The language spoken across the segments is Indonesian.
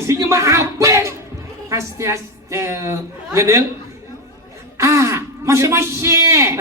isinya mah apa? Aste-aste. Ngedel? Masih-masih.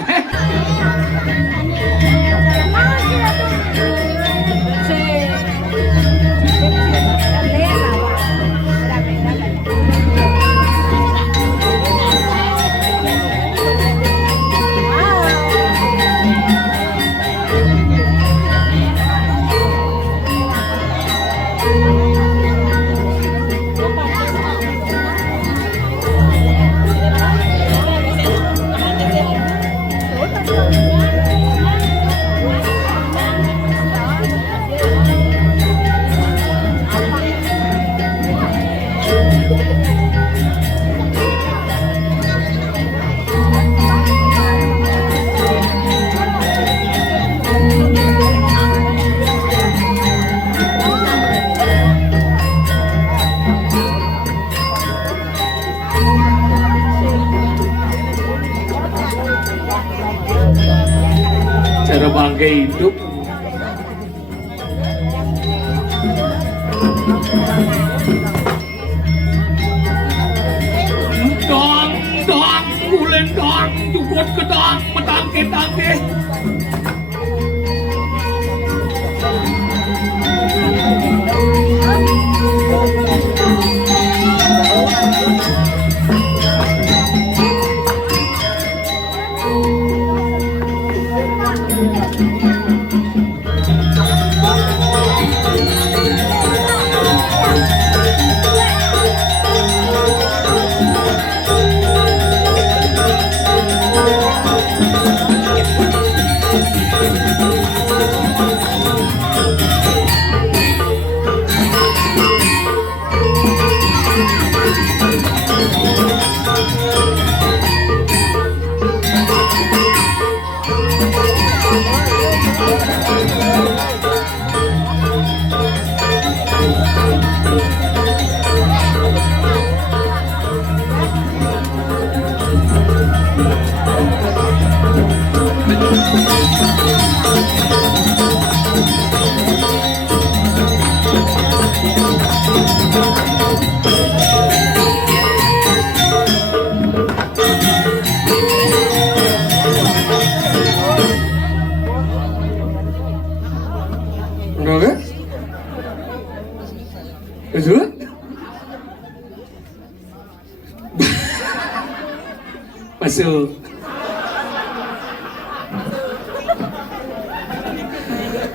Cara bangga hidup. Dong, bulan dong, jukut ke dong, metangke-tangke. Enggak? Betul? Masuk.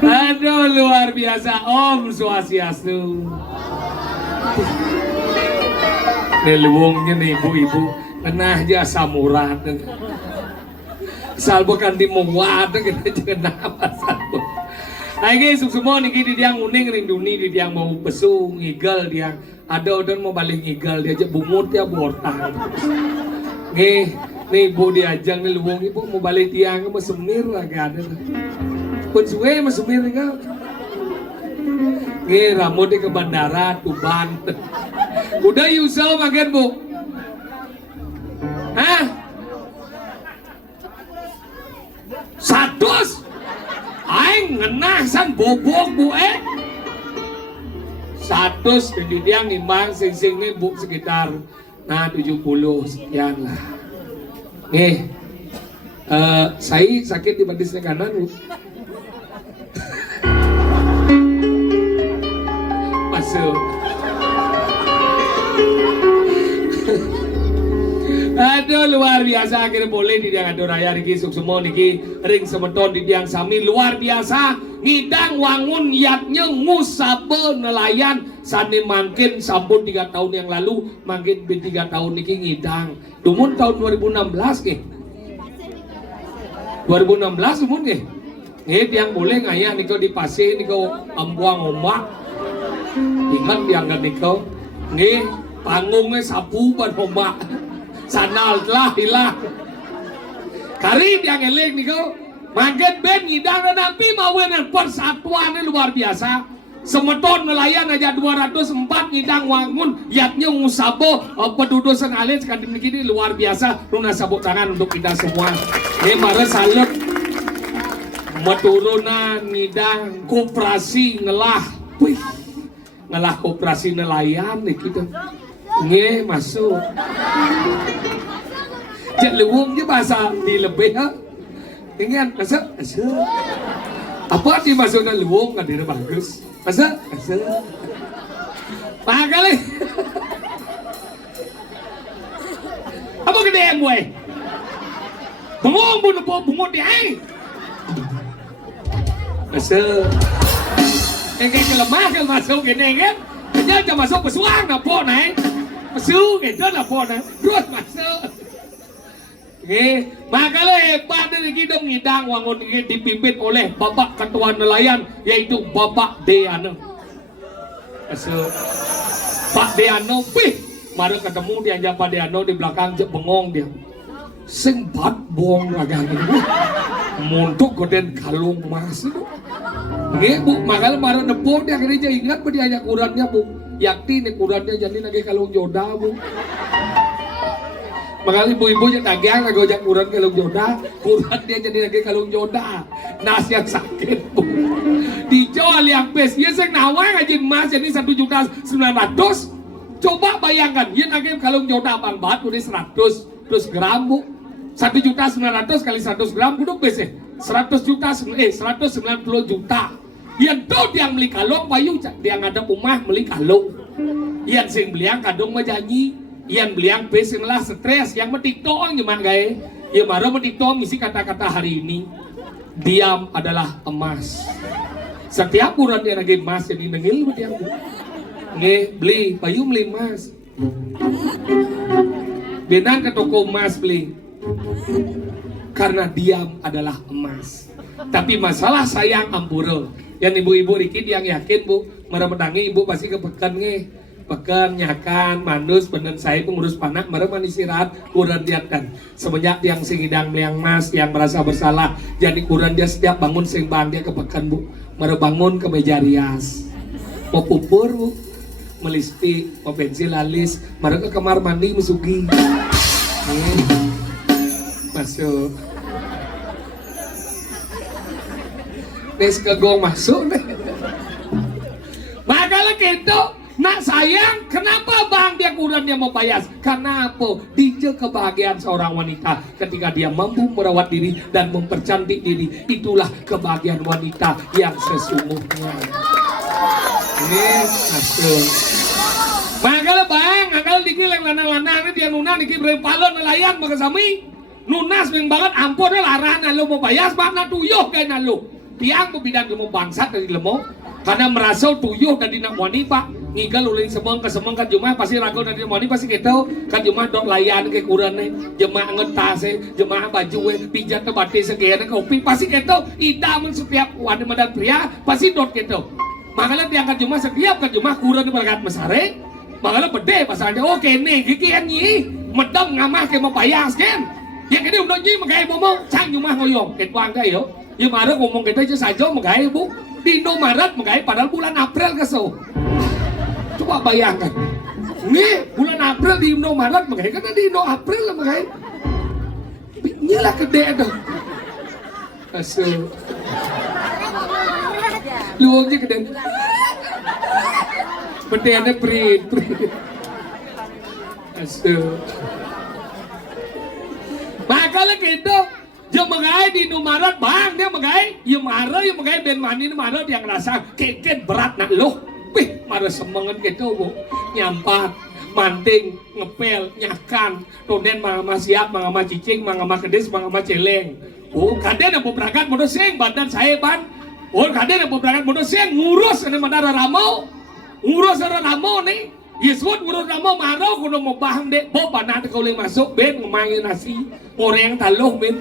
Aduh, luar biasa. Om Swastiastu. Neluungnya nih ibu-ibu, kena aja samurat. Salbo kan di muat, kita kenapa salbo? Ayo semua niki di diang uning rinduni di diang mau besung igal diang ada udah mau balik igal dia aja bungut ya bortang. Nih ibu diajang nih luwung ibu mau balik tiang mau semir lagi ada. Pun suwe mau semir enggak? Nih rambutnya ke bandara Tuban. Udah Yusel makan bu? Hah? 100? Aing ngenah san bobok bu 100 di diang imbang sing nih bu sekitar 70 sekian lah. Nih saya sakit di betisnya kanan bu. Masuk. Aduh luar biasa akhirnya boleh di diang ado raya niki suksumo niki ring semeton di diang sami luar biasa ngidang wangun yatnya ngusabe nelayan sani mangkin sampun 3 tahun yang lalu mangkin 3 tahun niki ngidang dumun tahun 2016 ke 2016 dumun ke diang boleh ngaya niko di pasir niko ambuang omak ingat diangkat niko nih panggungnya sapu ban omak sanal lah hilang kari yang elek nih kau maget ben ngidang dan napi mawenan persatuannya luar biasa semeton nelayan aja 204 ngidang wangun yatnya ngusabo pedudusan alih sekali ini luar biasa luna sabuk tangan untuk kita semua ini mare salut meturunan ngidang koperasi ngelah wih ngalah operasi nelayan nih kita nge masuk cek lewung je bahasa di lebih ha ingin masuk apa dimasukkan lewung kan dia bagus masuk pak kali apa gede yang gue bengong bungut dia masuk kayak kelemah kan masuk gini kan aja masuk pesuang na po na masuk gitu na po na terus masuk makanya hebat dari kita ngidang wangun ini dipimpin oleh Bapak Ketua Nelayan yaitu Bapak Deano masuk Pak Deano mari ketemu diajak Pak Deano di belakang bengong dia sing bat bong agak ini montok goden kalung mas itu bu makanya marah nepor dia akhirnya ingat dia hanya kurannya bu yakti nih kurannya jadi lagi kalung jodoh bu makanya ibu-ibu yang dagang lagi ojek kuran kalung jodoh kuran dia jadi lagi kalung jodoh nas yang sakit bu dijual yang best ya saya nawar aja emas jadi 1.900.000 coba bayangkan ya lagi kalung jodoh bang bat udah 100 gram bu 1.900.000 kali 100 gram kudu besi 190 juta yang tuh yang beli kalung payu yang ada rumah beli kalung yang sing beliang kadung majanyi yang beliang besi lah stres yang metiktoong cuma gaya yang baru metiktoong misi kata-kata hari ini diam adalah emas setiap bulan dia lagi emas jadi nengil dia beli payu beli emas benang ke toko emas beli karena diam adalah emas tapi masalah sayang ampura yang ibu-ibu dikit yang yakin bu meremedangi ibu pasti kepekan pekan nyakan manus benen saya pengurus panak mereka istirahat kurang diatkan semenjak yang singidang yang mas yang merasa bersalah jadi kurang dia setiap bangun sing bang dia kepekan bu mereka bangun ke meja rias mau pupur bu melistik mau pensil alis mereka ke kamar mandi mesugi masuk nes kegong masuk nih makanya gitu nak sayang kenapa bang dia kurang dia mau bayar karena apa DJ kebahagiaan seorang wanita ketika dia mampu merawat diri dan mempercantik diri itulah kebahagiaan wanita yang sesungguhnya masuk makanya bang akal dikit yang lanang-lanang dia nuna dikit berempalon nelayan maka sami nunas yang banget ampun larana lo mau bayar mana tuyuh kayak nalo tiang bidang mau bangsat dari lemo karena merasa tuyuh dan dinak wani pak ngigal ulin semang ke semang kan cuma pasti ragu dari wani pasti kita kan cuma dok layan ke kuran nih jemaah ngetas jemaah baju pijat ke batik sekian kopi pasti kita idaman setiap wani madan pria pasti dot kita makanya diangkat cuma setiap kan cuma kuran berkat mesare makanya bede pasalnya oke nih gigi nyi medem ngamah ke mau payas kan yang ini udah nyi menggaya ngomong cang cuma ngoyong ketwang deh yo ya marah ngomong kita aja saja menggaya bu di Indomaret menggaya padahal bulan April kesel coba bayangkan nih bulan April di Indomaret menggaya karena di Indo April lah menggaya nyelah gede dong kesel luangnya gede bedeannya print kesel makanya gitu dia mengai di Indomaret bang dia mengai dia marah ben mani marah dia ngerasa keket berat nak loh marah semangat gitu bu nyampat manting ngepel nyakan tonden mangama siap mangama cicing mangama kedes mangama celeng kaden yang berangkat modal seng badan saya ban kaden yang berangkat modal seng ngurus ini mandara ramau ngurus ada ramau nih Yesus ngurus ramau marah kuno mau paham deh bawa nanti kau boleh masuk ben ngomongin nasi goreng taluh ben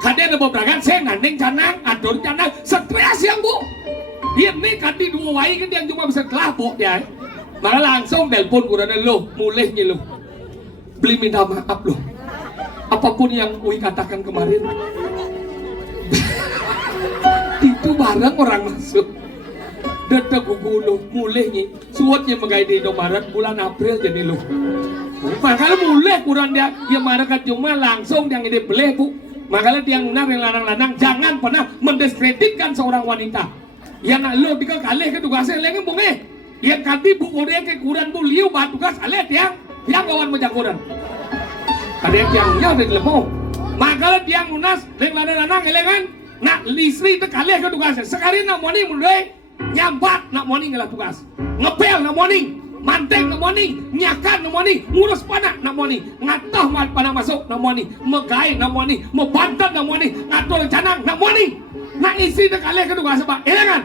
kadang ada berangkat saya ngandeng canang ador canang stres yang bu ini kadi dua wai kan yang cuma bisa kelabok dia malah langsung telepon kurang lo mulainya lo beli minta maaf lo apapun yang Ui katakan kemarin itu barang orang masuk detek lo mulainya suatnya menggait di Indomaret bulan April jadi lo makanya mulai kurang dia marah kan cuma langsung yang ini beli bu makanya dia yang lanang-lanang jangan pernah mendiskreditkan seorang wanita yang lo tiga kali ke tugasnya lagi bunge Yang kanti bu kodek ke kuran bu liu batu gas alet yang kawan macam kuran. Kadang tiangnya udah lemau. Maka tiang lunas dengan lanang elengan. Nak listri itu kalian ke tugas. Sekarang nak morning mulai nyambat nak morning lah tugas. Ngepel nak morning. Manteng nak morning, nyakan nak morning, ngurus panak nak morning, ngatoh panak masuk nak morning, megai nak morning, membantat nak morning, ngatur canang nak morning, nak isi dah kalian kedua sebab elengan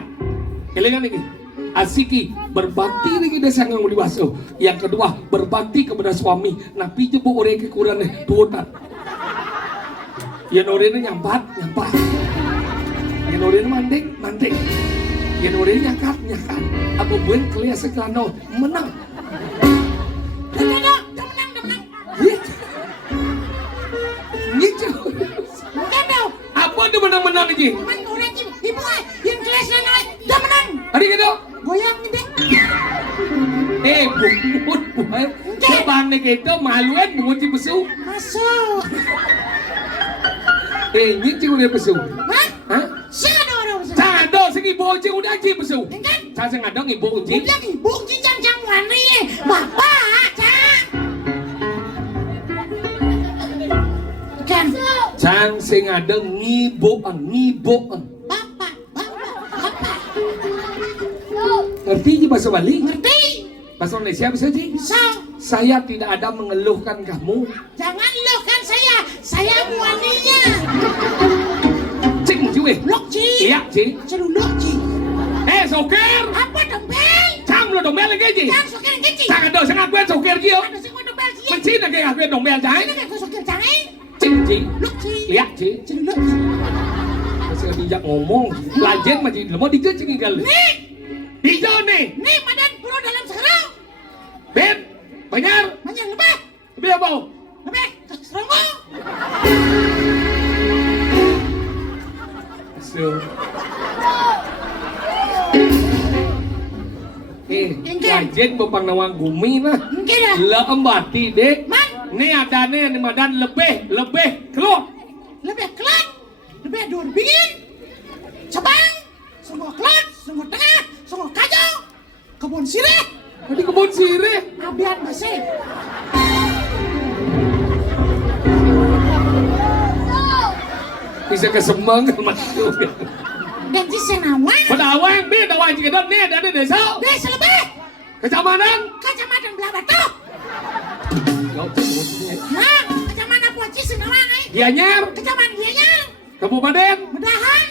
ini, asiki berbakti lagi dah sangat dewasa. Yang kedua berbakti kepada suami, nak pijak bu orang kekurangan tuan. Yang orang ini nyambat, yang orang ini manteng. Yang orang nyakat. Abu buen kelia sekelano menang. Dah menang. Gitu. Bukan tau. Apa tu menang-menang lagi? Man orang ibu yang kelas naik dah menang. Hari gitu. Goyang ni dek. Bumut buat. Sebang ni kita maluan bumut di pesu. Masuk. Ni cikgu dia pesu. Hah? Siapa ada orang masuk? Jangan ada segi bocil udah cik pesu. Kan? Saya ada ibu cik. Udah ibu cincang jamuan ni. Bapak, cak. Kan? Cang sing ada ngiboan. Bapak. Ngerti je bahasa Bali? Ngerti? Bahasa Indonesia bisa cik? Bisa. Saya tidak ada mengeluhkan kamu. Jangan lo kan saya muaninya. Cik cuy. Lok ci. Iya cik. Ceru lok ci. Soker. Apa dompel? Cang lo dompel lagi cik. Jangan soker kecil. Cang ada sangat gue soker cik. Ada sih dompel ci. Mencina kayak gue dompel cik. Ini kan soker cai. Cik. Lok ci. Lihat cik. Ceru lok ci. Saya dijak ngomong. Lajen macam lemah dikit cik tinggal. Nih, Hijau nih. nih madan puro dalam sekarang. Ben. Banyak. Banyak lebih. Lebih apa? Lebih. Seronggo. So. Lajen bepang nawang gumi nah. Mungkin dah. Lembati dek. Man. Ni ada ni madan lebih keluar. Lebih kelat. Lebih durbin. Cabang. Semua kelat. Semua tengah. Semua kacau. Kebun sirih. Di kebun sirih. Abian masih. Bisa kesemang masuk. Dan di Senawang. Pedawang bi dawang cikadot ni ada di desa. Desa lebih. Kecamatan. Kecamatan Belah Batu. Kau sebutnya. Nah, kecamatan Puaci Senawang eh. Gianyar. Kecamatan Gianyar. Kabupaten. Medahan.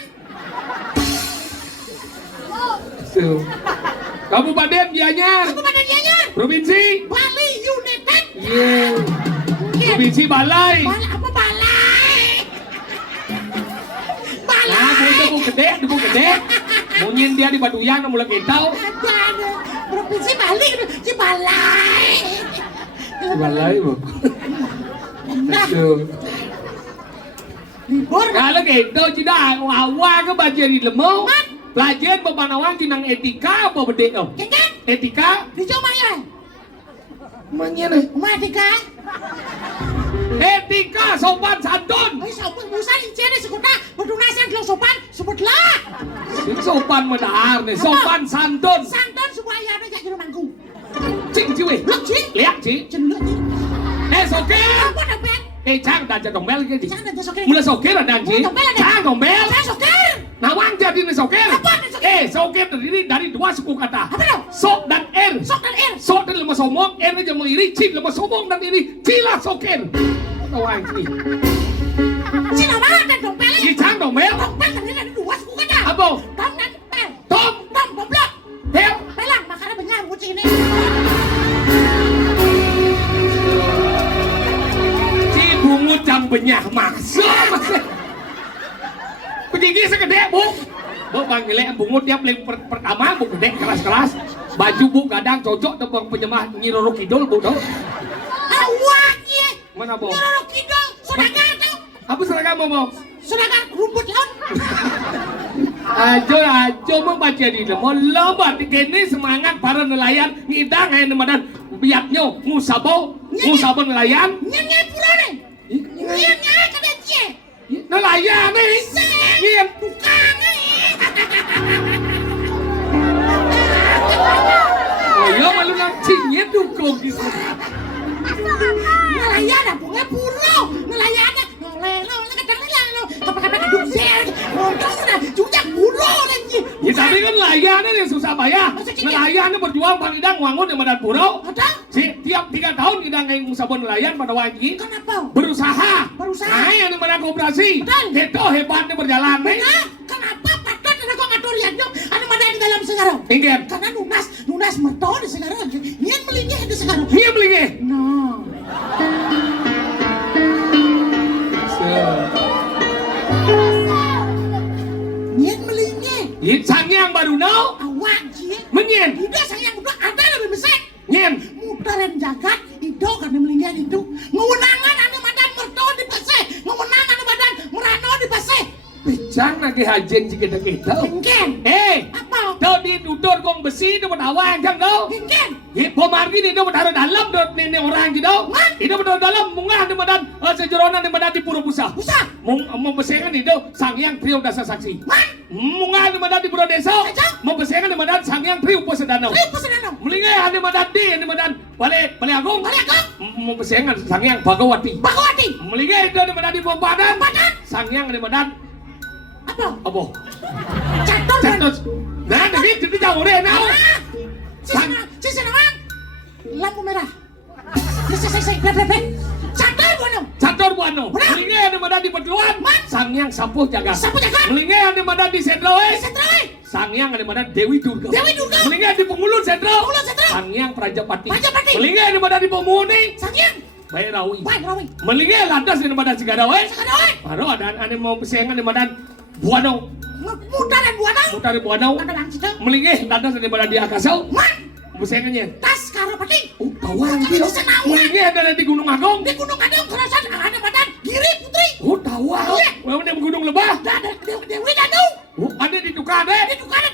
So. Kabupaten Gianyar. Kabupaten Gianyar. Provinsi. Bali United. Yeah. Provinsi Balai. Apa balai? Nah, Balai. debu gede. Munyin dia di Batuyan mulai ketau. Ada. Provinsi Bali di balai. Balai bu. Nah, So. libur. Kalau gitu tidak awal ke bagian di lemau. Pelajaran bebanawang tinang etika apa bedek oh? Kencan? Etika? Dicoba ya. Mana nih? Umatika. Etika sopan santun. Ay, sopan busan incene sekuta. Berdunasan lo sopan sebutlah. Sopan medahar nih, sopan santun. Santon supaya ada jadi rumahku. Cing ciwi. Lok ci. Lihat ci. Cenderung ci. Soker. Apa dompet? Cang dan dombel gitu. Jangan ada soker. Mulai soker dan ci. Dompel ada. Cang dombel. Saya soker. Nawang jadi nih soker. Apa nih soker? Soker terdiri dari dua suku kata. Apa dong? Sok dan er. Sok dan er. Sok dan lemah somong, er ini jangan iri, cing lemah somong dan iri, cilah soker. Nawang ci. Cina banget dan dompelnya. Ci cang dombel. Dompel terdiri dari dua suku kata. Apa? Tom dan pel. Tom. Tom goblok. Hel. Pelang makanya benyam kucing ini. Bungut jam benyah masuk. Begini segede bu. Bu panggilnya bungut dia paling pertama bu gede keras-keras. Baju bu kadang cocok tepung penyemah Nyi Roro Kidul bu tau. Awaknya. Mana bu? Roro Kidul. Sodagar tau. Apa seragam mau? Sodagar rumput laut. Ajo mau baca di mau lebat kini semangat para nelayan ngidang hai nemadan biaknya ngusabo nelayan. Nyanyi pura nih. Nyanyi kada cie. Nelayan nih. wong iki. Nelayan apa pulau nelayannya nolelo kadang nelayan kapan-kapan hidup sel motor udah cuma pulau lagi. Ya tapi kan nelayannya yang susah bayar. Nelayannya berjuang pangidang wangun yang badan puro. Tiap 3 tahun kita ngayung sabun nelayan pada wajib. Kenapa? Berusaha. Nah yang di badan koperasi. Itu hebatnya berjalan. Kenapa patut ada kok ngatur yadok anu badan di dalam sekarang? Ingin. Karena nunas merto di sekarang. Nian melingih di sekarang. Iya melingih. No. Nian melingih. Sangyang baru no. Awak cie. Menyen. Tidak sangyang udah ada lebih besar. Nyen. Mutaran jagat itu karena melingih itu. Ngewenangan anu badan merto di paseh. Ngewenangan anu badan merano di paseh. Bicara lagi hajen jika kita. Gengken. Apa? Tau di duduk gong besi itu berdawang kan tau? Gengken. Pemargi itu bertaruh dalam dot nenek orang gitu. Itu bertaruh dalam mungah di badan sejeronan di badan di pura pusat. Pusat. Membersihkan itu Sangyang Priu Dasa Saksi. Mungah di badan di pura desa. Membersihkan di badan Sangyang Priu Posedanau. Melingay di badan di badan Balai Agung. Membersihkan Sangyang Bhagawati. Melingay itu di badan di badan. Sangyang di badan apa? Catur. Nah, jadi jauh deh, nah. Sisi nawang. Lampu merah. Catur buano. Melingay di badan di Petuan. Sangyang Sapuh Jaga. Melingay di badan di Sentroe. Sangyang di badan Dewi Durga. Melingay di Pengulun Sentro. Sangyang Prajapati. Melingay di badan di Pemuni. Sangyang Bairawi. Melingay landas di badan Sigadawe. Baru ada ane mau pesengan di badan Buano. Mutaran Buano. Melingay landas di badan di Akasau. Pesengannya. Tas Karapati. Tawang gitu. Melingay ada di Gunung Agung. Di Gunung Agung kerasan ada badan Giri Putri. Tawang. Mana di Gunung Lebah. Dewi Danu. Ada di Tukade.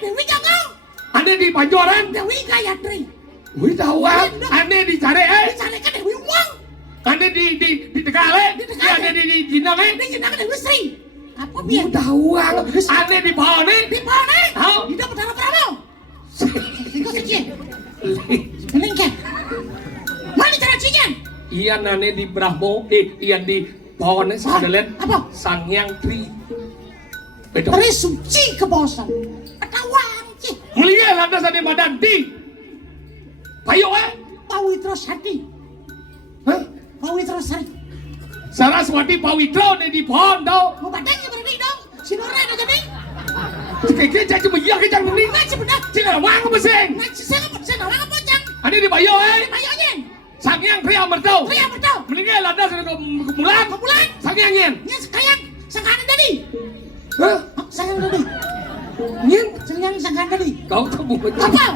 Dewi Jangau. Ada di Pancoran. Dewi Gayatri. Tawang. Ada di Care. Di kan Dewi Uang. Ada di Tegale. Ada di Jinange. Di Jinange Dewi Sri. Apa biar? Tawang. Ada di Pahone. Hao. Tidak bertara berapa? Ikut saja. Melingkar. Mana cara cikan? Iya nane di Brahmo. Iya di Pahone. Sadelen. Apa? Sangyang Tri. Tri suci kebosan. Ketawang cik. Melingay landas ada badan di Payo Pawitro Sati. Pawitro Sari. Saraswati Pawitro di pohon tau. Mau badangnya berarti dong. Sinore ada jadi. Kayaknya jadi iya kita ini. Ngaji benar. Cina wang beseng. Ngaji saya nggak pocang. Ada di Payo Di Payonya. Sangyang Tri Amertau. Betul. Melingay landas ada kemulan. Sangyang Nyen. Ini sekalian sangkaran tadi. Hah? Sangkaran tadi. Nyen. Sangkaran tadi. Kau tuh bukan. Apa?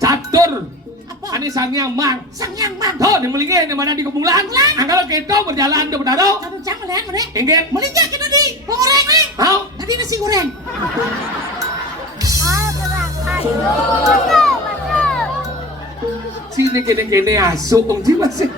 Catur. Apa? Ani Sangyang Mang. Sangyang Mang. Tuh di Melingay di mana di kemulan. Angkala kita berjalan di Bedaro. Satu jam melihat mana? Enggak. Melingkar kita di goreng nih. Mau? Tadi nasi goreng. Sini kene asuk om sih masih.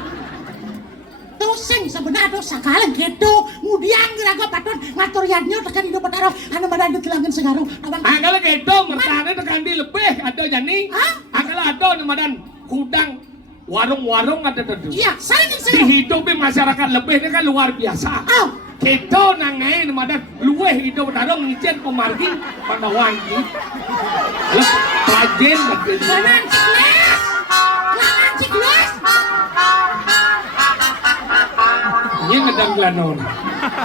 Toseng sebenarnya dosa kalian gitu. Kemudian kira-kira patut ngatur yadnya tekan hidup petaro. Anu badan ditilangin segarung. Angkala kita mertane tekan di lebih ada jani. Angkala ada di badan kudang warung-warung ada tentu. Iya, saya Dihidupi masyarakat lebih ini kan luar biasa. Kita nangai di badan luweh hidup petaro ngicen pemargi pada wangi. Rajin begitu. Lanan cikles. Lanan cikles. Ini ngedang glanon.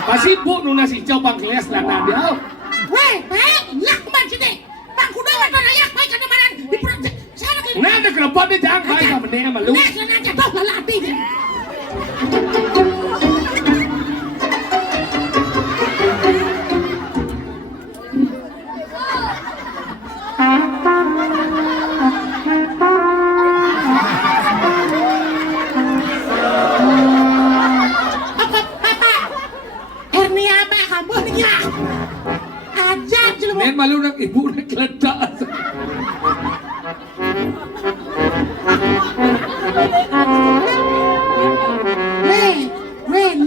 Pasti bu nuna si coba kelas lana dia. Weh, lak man sini. Bang kuda wadah ayak baik ada badan di project. Saya lagi. Nah ada kerapot dia jangan baik sama dia malu. Nek lanan jatuh lalati dia. Nen malu nak ibu nak keledak.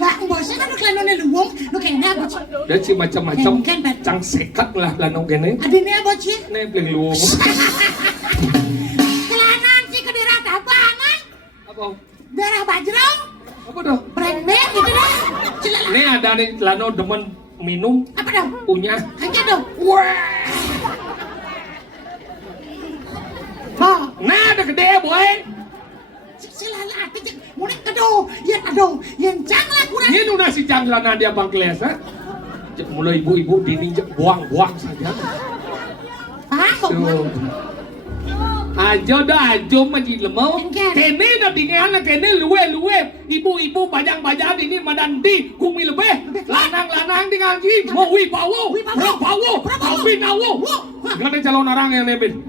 Lah, bosnya kan kelanonnya luwung, lu kayaknya apa sih? Dia sih macam-macam cang sekat lah lanong kene. Adinnya apa sih? Nen peling luwung. Kelanan sih ke daerah tabang Apa? Darah bajrong, Apa dong? brengben gitu dah. Celana. Ini ada nih celana demen minum Apa dong? punya. Aja dong. Wah. Oh, Nah, ada gede boy. celana artinya mulai aduh, yang jangan kurang. Ini udah si celana dia bang kelas, ha? Mulai ibu-ibu dininjak buang-buang saja. Ah, kok Tuh. Ajo dah ajo maji lemau. Engken. Kene dah dingan kene luwe. Ibu-ibu bajang-bajang ini madandi kumi lebih. Lanang-lanang di ngaji. Mau wibawo. Prabawo. Tapi nawo. Gak ada calon orang yang nebin.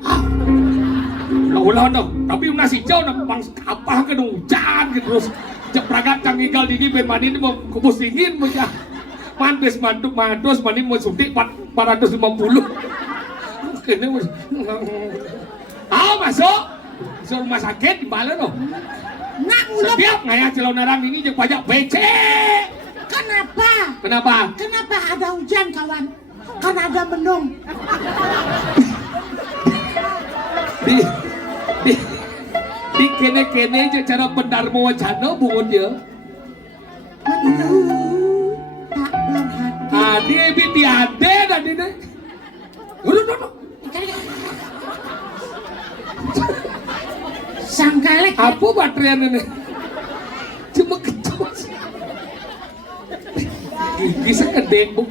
Ulah dong. Tapi nasi jauh nak bang apa ke dong hujan gitu terus. Jepragat canggihgal dini ben mani ini mau kubus dingin macam. Mandes manduk mandos mani mau suntik 450. Kene wis. Masuk rumah sakit di mana loh? nak mulut. Setiap ngaya celon narang ini jeung pajak BC. Kenapa? Kenapa? Kenapa ada hujan kawan? Karena ada mendung. Di kene-kene aja cara pendarmo wacana bungun dia. Tak berhati. Dia binti ade dan ini. Udah. Sangkalek. Apa baterai ini? Cuma ketus. Bisa kedek bu.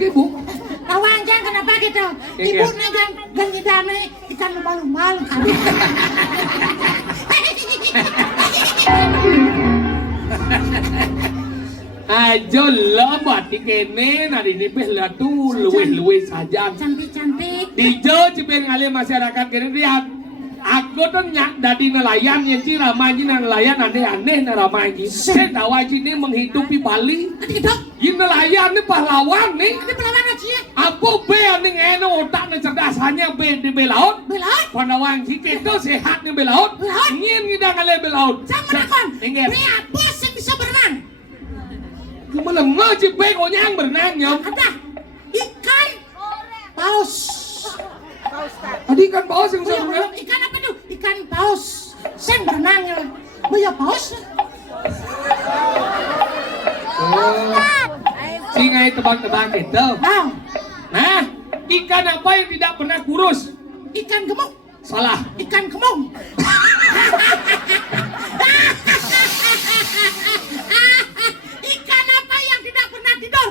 Kawan jangan kenapa gitu? Iya. Ibu jangan ganti dame ikan lumba-lumba kali. Ajo lebat di kene nari nipis lah tu luwe saja. Cantik-cantik. Dijo cipen ngalih masyarakat kene lihat. Aku tuh nyak dari nelayan yang ci ramaji nelayan aneh-aneh naramaji. Saya tahu aja ini menghidupi Bali. Adik dok. Ini nelayan ini pahlawan nih. Ini pelawan aja ya. Apa B nih eno otak nih cerdasannya B di belaut. Belaut. Pandawan kita sehat nih belaut. Belaut. Ingin ngidang ngalih belaut. Sama nakon. Ingin. Bea bos yang bisa berenang. Kemana ngaji B onyang berenang nyom. Ada ikan paus. Tadi kan paus yang saya berenang. Ikan apa tuh? Ikan paus. Sen berenang ya. Bea paus. Singai tebak-tebak itu. Nah, Nah, ikan apa yang tidak pernah kurus? ikan gemuk. Salah. Ikan kemung. Ikan apa yang tidak pernah tidur?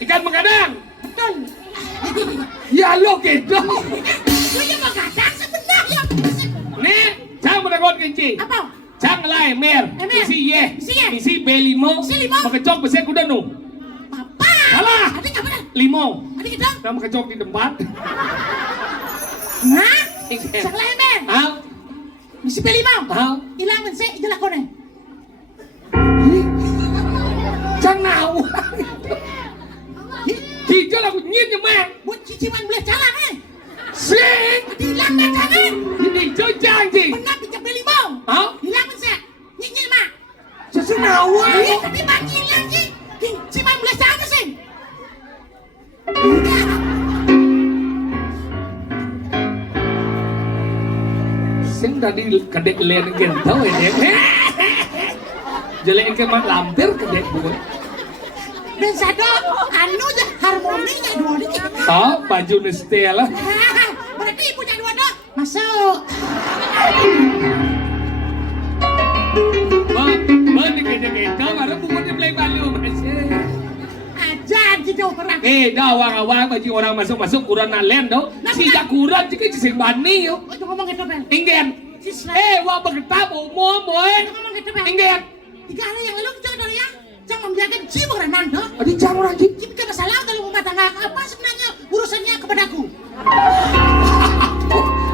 Ikan mengadang. Betul. Ya lo gitu. Gue yang kadang sebenarnya. Nih, jangan menakut kenci. Apa? Jangan lah emer. Emer. Misi ye. Misi ye. Misi B5. Misi limo. Makecok besar kuda nu. Papa. Salah. Adik apa dah? Limo. Adik itu? Nah makecok di tempat. Nah, Ikan. sang lemen. Ah, Misi pelimau. ah. Ilangan saya itulah kone. Jangan nahu. Tiga lagu nyit nyemang. Buat ciciman boleh jalan Sing. Hilangkan jangan. Ini jojang ji. Benar pinjam pelimau. Ah, Hilangkan saya. Nyinyi mak. sesunawa. Iya, tadi bagi hilang sih. Ciman boleh jalan sih. Sing tadi kedek len gentau ya. Jelek ke mak lampir kedek bukan. Dan sado anu dah harmoninya dua dikit. Oh, baju nestel lah. Berarti ibu jadi dua masuk. Bang kedek-kedek baru bukannya play balu masih. Ajar gitu orang. Dah awang-awang bagi orang masuk-masuk kurang nalen do. Si jak kurang jika sing bani yo. Itu ngomong gitu Bel. Ingen. Wah bergetar umum boy. Itu ngomong gitu Bel. Ingen. 3 hari yang lalu kita dulu ya. Jangan membiarkan jiwa berenang dong. Adi jangan lagi. Kita masalah kalau rumah tangga apa sebenarnya urusannya kepadaku.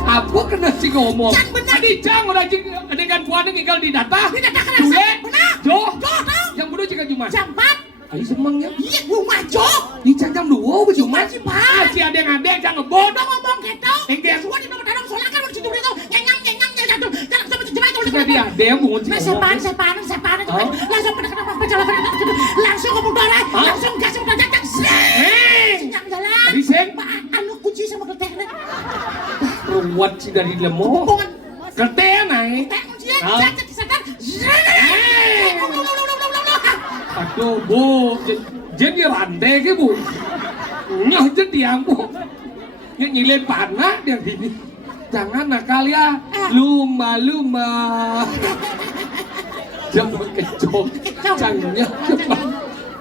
Apa kena si ngomong? Jangan benar. Adi jangan lagi dengan puan tinggal di data. Di data kan Dua. benar. Jo. Jo tahu. Yang bodoh jika cuma. Jam 4. Ayo semangnya. Iya rumah Jo. Di jam 2 cuma. Si Pak. Si adek-adek jangan bodoh. Udah ngomong gitu. Tinggal. Semua di nomor tanam soalnya kan udah itu. Nyengang jatuh. Jangan sampai cuma itu. Sudah dia adek bungun si ngomong. Saya panas. Langsung pada kenapa jalan langsung ke udara. Langsung gas udah datang. Senjang jalan. Adi seng. Pak anu kunci sama ketek. Ruwet si dari lemot. Hubungan. Kertea naik. Ketek kunci ya. Hah? jatuh disadar. Aduh bu, jadi rantai ke bu? Nyah jadi yang bu, nyilin panah dia gini. Jangan nakal ya, luma. Jangan kecok, jangannya.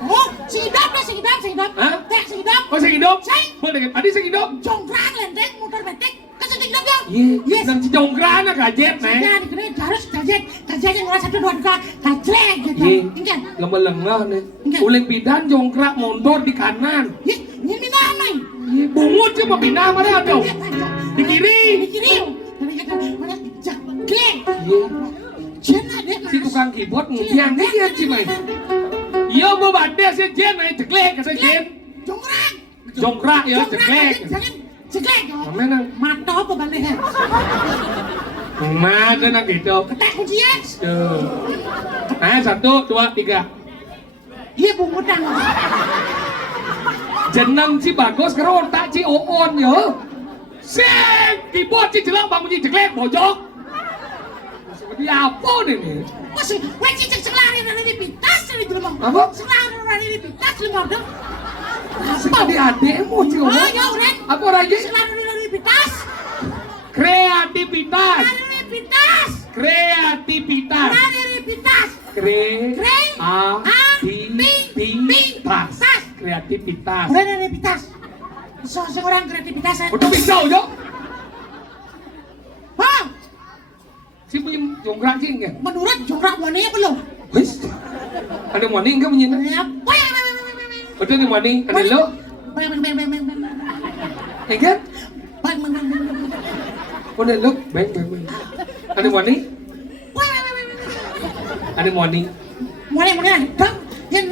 Oh, sidap dah, sidap. Hah? Tek sidap. Oh saya hidup? Saya. Mana dengan tadi saya hidup? Jonggrang lendek, motor betek. Kasih sidap ya. Iya, nang cijongkran na gajet Saya nih. dikira harus kajet yang ngurus 1 2 3 kajlek gitu. Iya, Ingin. lengah nih. Enggak. Uling bidan jongkrak mundur di kanan. Ini minamai. Iya, bungut cuma bina mana ada? Di kiri. Di kiri. Tapi kata mana jaglek. Iya, Cina deh. si tukang keyboard yang dia sih main. Iya, mau badai si Jen main ceklek kata Jen. Jonggrang. Jongkrak ya ceklek. Jangan ceklek. Mana? Mata apa balik? Mana nang gitu? Ketek kuncinya. Tuh. Nah, 1, 2, 3. Iya bungutan. Jeneng si bagus karo otak si oon ya. Sing keyboard si jelek bangun si ceklek bojok. Seperti apa nih? Masih, wah cicak selari dari pitas dari jelema. Apa? Selari dari pitas jelema dong. Seperti adekmu si Oh, oon. ya udah. Apa lagi? Selari dari pitas. Kreativitas. Dari pitas. Kreativitas. Dari pitas. Kreativitas. Kreativitas. Udah dari pitas. Seorang kreativitas. Udah bisa aja. Hah? Si punya jongkrak sih enggak? Menurut jongkrak wanita belum? Wis. Ada morning enggak punya? Ya, Betul nih morning. Ada lo? Enggak? Ada lo? Baik. Ada morning? Ada morning. Mulai dong. Yang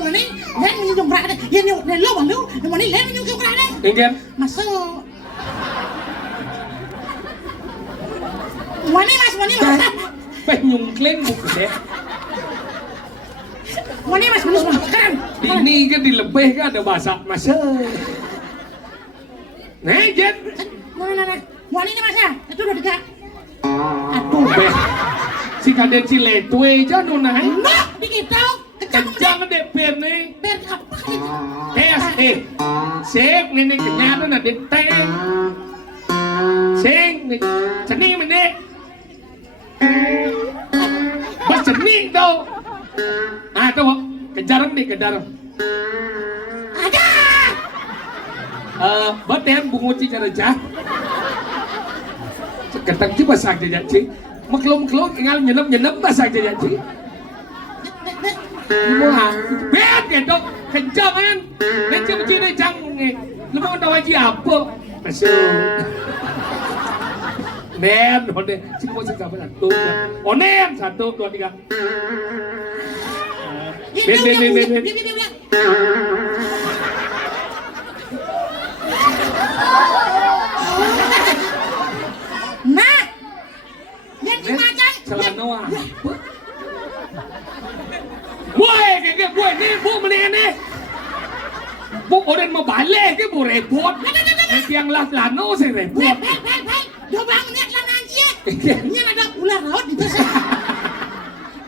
mulai, yang jongkrak ada, yang lo malu, yang mulai yang jongkrak ada. Enggak? Masuk. Wani mas. Penyungkling buku deh. Wani mas, sekarang. Ini kan dilebih kan ada bahasa masuk. Nih Jen. Mana? Wani ini mas ya, itu udah 3. Aduh beh. Si kaden si letwe aja nunai. Enggak, dikit tau. Kencang deh pen nih. Biar apa gitu? Sek ini kenyata nanti teng. Sing nih, seni mana? Pas seni tau. Ah tuh, kejaran nih kejaran. Ada. Baten bungut ci cara jah. Ketang ci bahasa aja ci. Maklum ingal nyenem bahasa aja ci. Wah, bet gitu, kencang kan? Nanti begini cang, lu mau tahu aja apa? Masuk. Nem, onen, semua sih sampai 1. Onen 1, 2, 3. Ben. Nah, yang dimacang. Celana apa? Woi, kayak gue nih, bu mendingan nih. Bu onen mau balik, ke bu repot. Yang lah lano sih repot. Baik. Dobang lihat lah nanti ya. Ini ada ular laut di tas.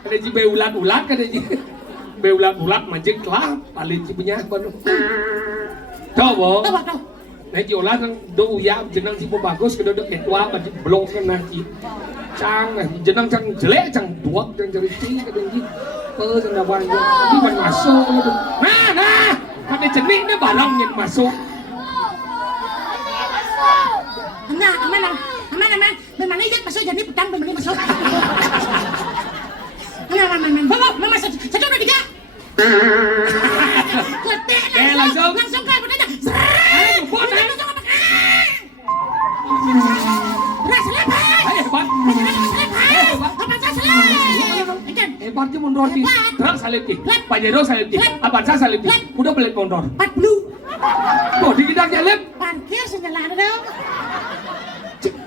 Ada ji beulat kan ji. Beulat mancing kelah, paling ji punya apa nu. Coba. Tahu. Nah ji ulat nang do ya jenang si bagus ke dodok etwa baju blok kan nah ji. Cang jenang cang jelek cang duak cang ceriti ka ji. Cang dawan ji. Tapi man masuk gitu. Nah. Kan jenik ni barang yang masuk. Nah, aman. Memang ini masuk jadi petang, memang masuk. Aman. Bawa, masuk. 1, 2, 3. Kletek langsung kan bener. Hebat je mundur di. Truk salib di. Pajero salib di. Avanza salib di. Udah balik mundur. 40. Oh, di kita jalan. Parkir sebelah ada dong.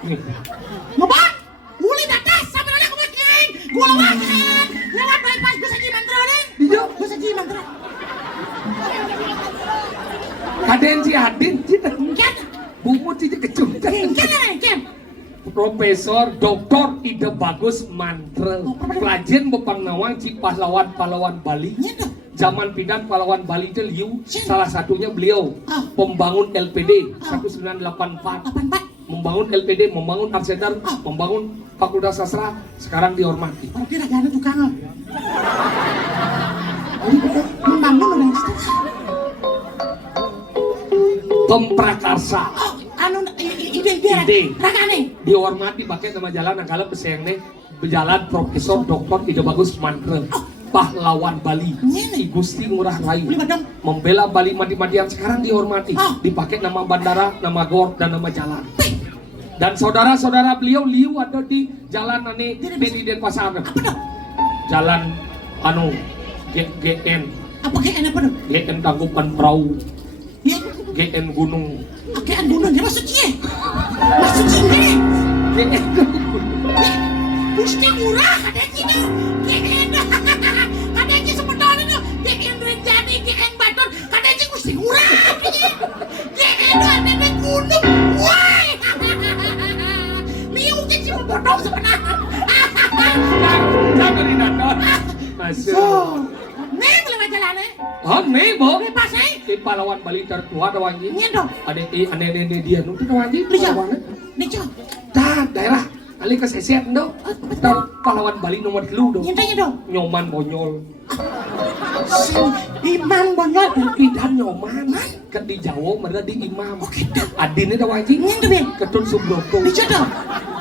Nih. Ngobot, mulai datas sampai oleh aku makin. Gua makan. Lewat bypass gue saji mantra deh. Iya. Gue saji mantra. Kaden si Adin kita. Kan? Bumut si kecum. Kan? Profesor Dr. Ide Bagus Mantre. Rajin bepangnawan ci pahlawan-pahlawan Bali. Nya dong. Zaman pindah pahlawan Bali itu liu, salah satunya beliau pembangun LPD 1984, 84. membangun LPD, membangun art center, membangun fakultas sastra, sekarang dihormati. Kalau kira gana tukang. Membangun orang istana. Pemprakarsa, Anu ide. Rakane. dihormati pakai nama jalan yang kalau peseng nih, berjalan Profesor Dr. Ide Bagus Mantre. Pahlawan Bali, si Gusti Ngurah Rai, membela Bali mati-matian, sekarang dihormati, dipakai nama bandara, nama gor, dan nama jalan. Dan saudara-saudara beliau liu ada di jalan ane di Denpasar, jalan anu GN, Apa GN apa dong? GN Tangkuban Perahu, Ya, GN Gunung, GN gunung. Ya maksudnya? Maksudnya GN Gusti Ngurah kadang-kadang GN. Kadang-kadang sebetulnya itu GN Renjani, GN Baton, kadang-kadang Gusti Ngurah. GN ada gunung. Woi. Liu mungkin cuma bodong sebenarnya. jangan dinaton, masuk. Nih boleh jalannya. Oh nih bo, Bebas nih. di pahlawan Bali tertua ada wanji. Nya dong. Ada ane dia nuntut wanji. Lihat. Nih cok. Dah daerah kali keseset dong. Tar pahlawan Bali nomor 2 dong. Nyintanya dong. Nyoman Bonyol. Imam Bonyol. Pidan Nyoman. Kan di Jawa mereka di Imam. Oh gitu. Adin itu wajib. Nyintanya Ben. Ketun Subroto. Lihat dong.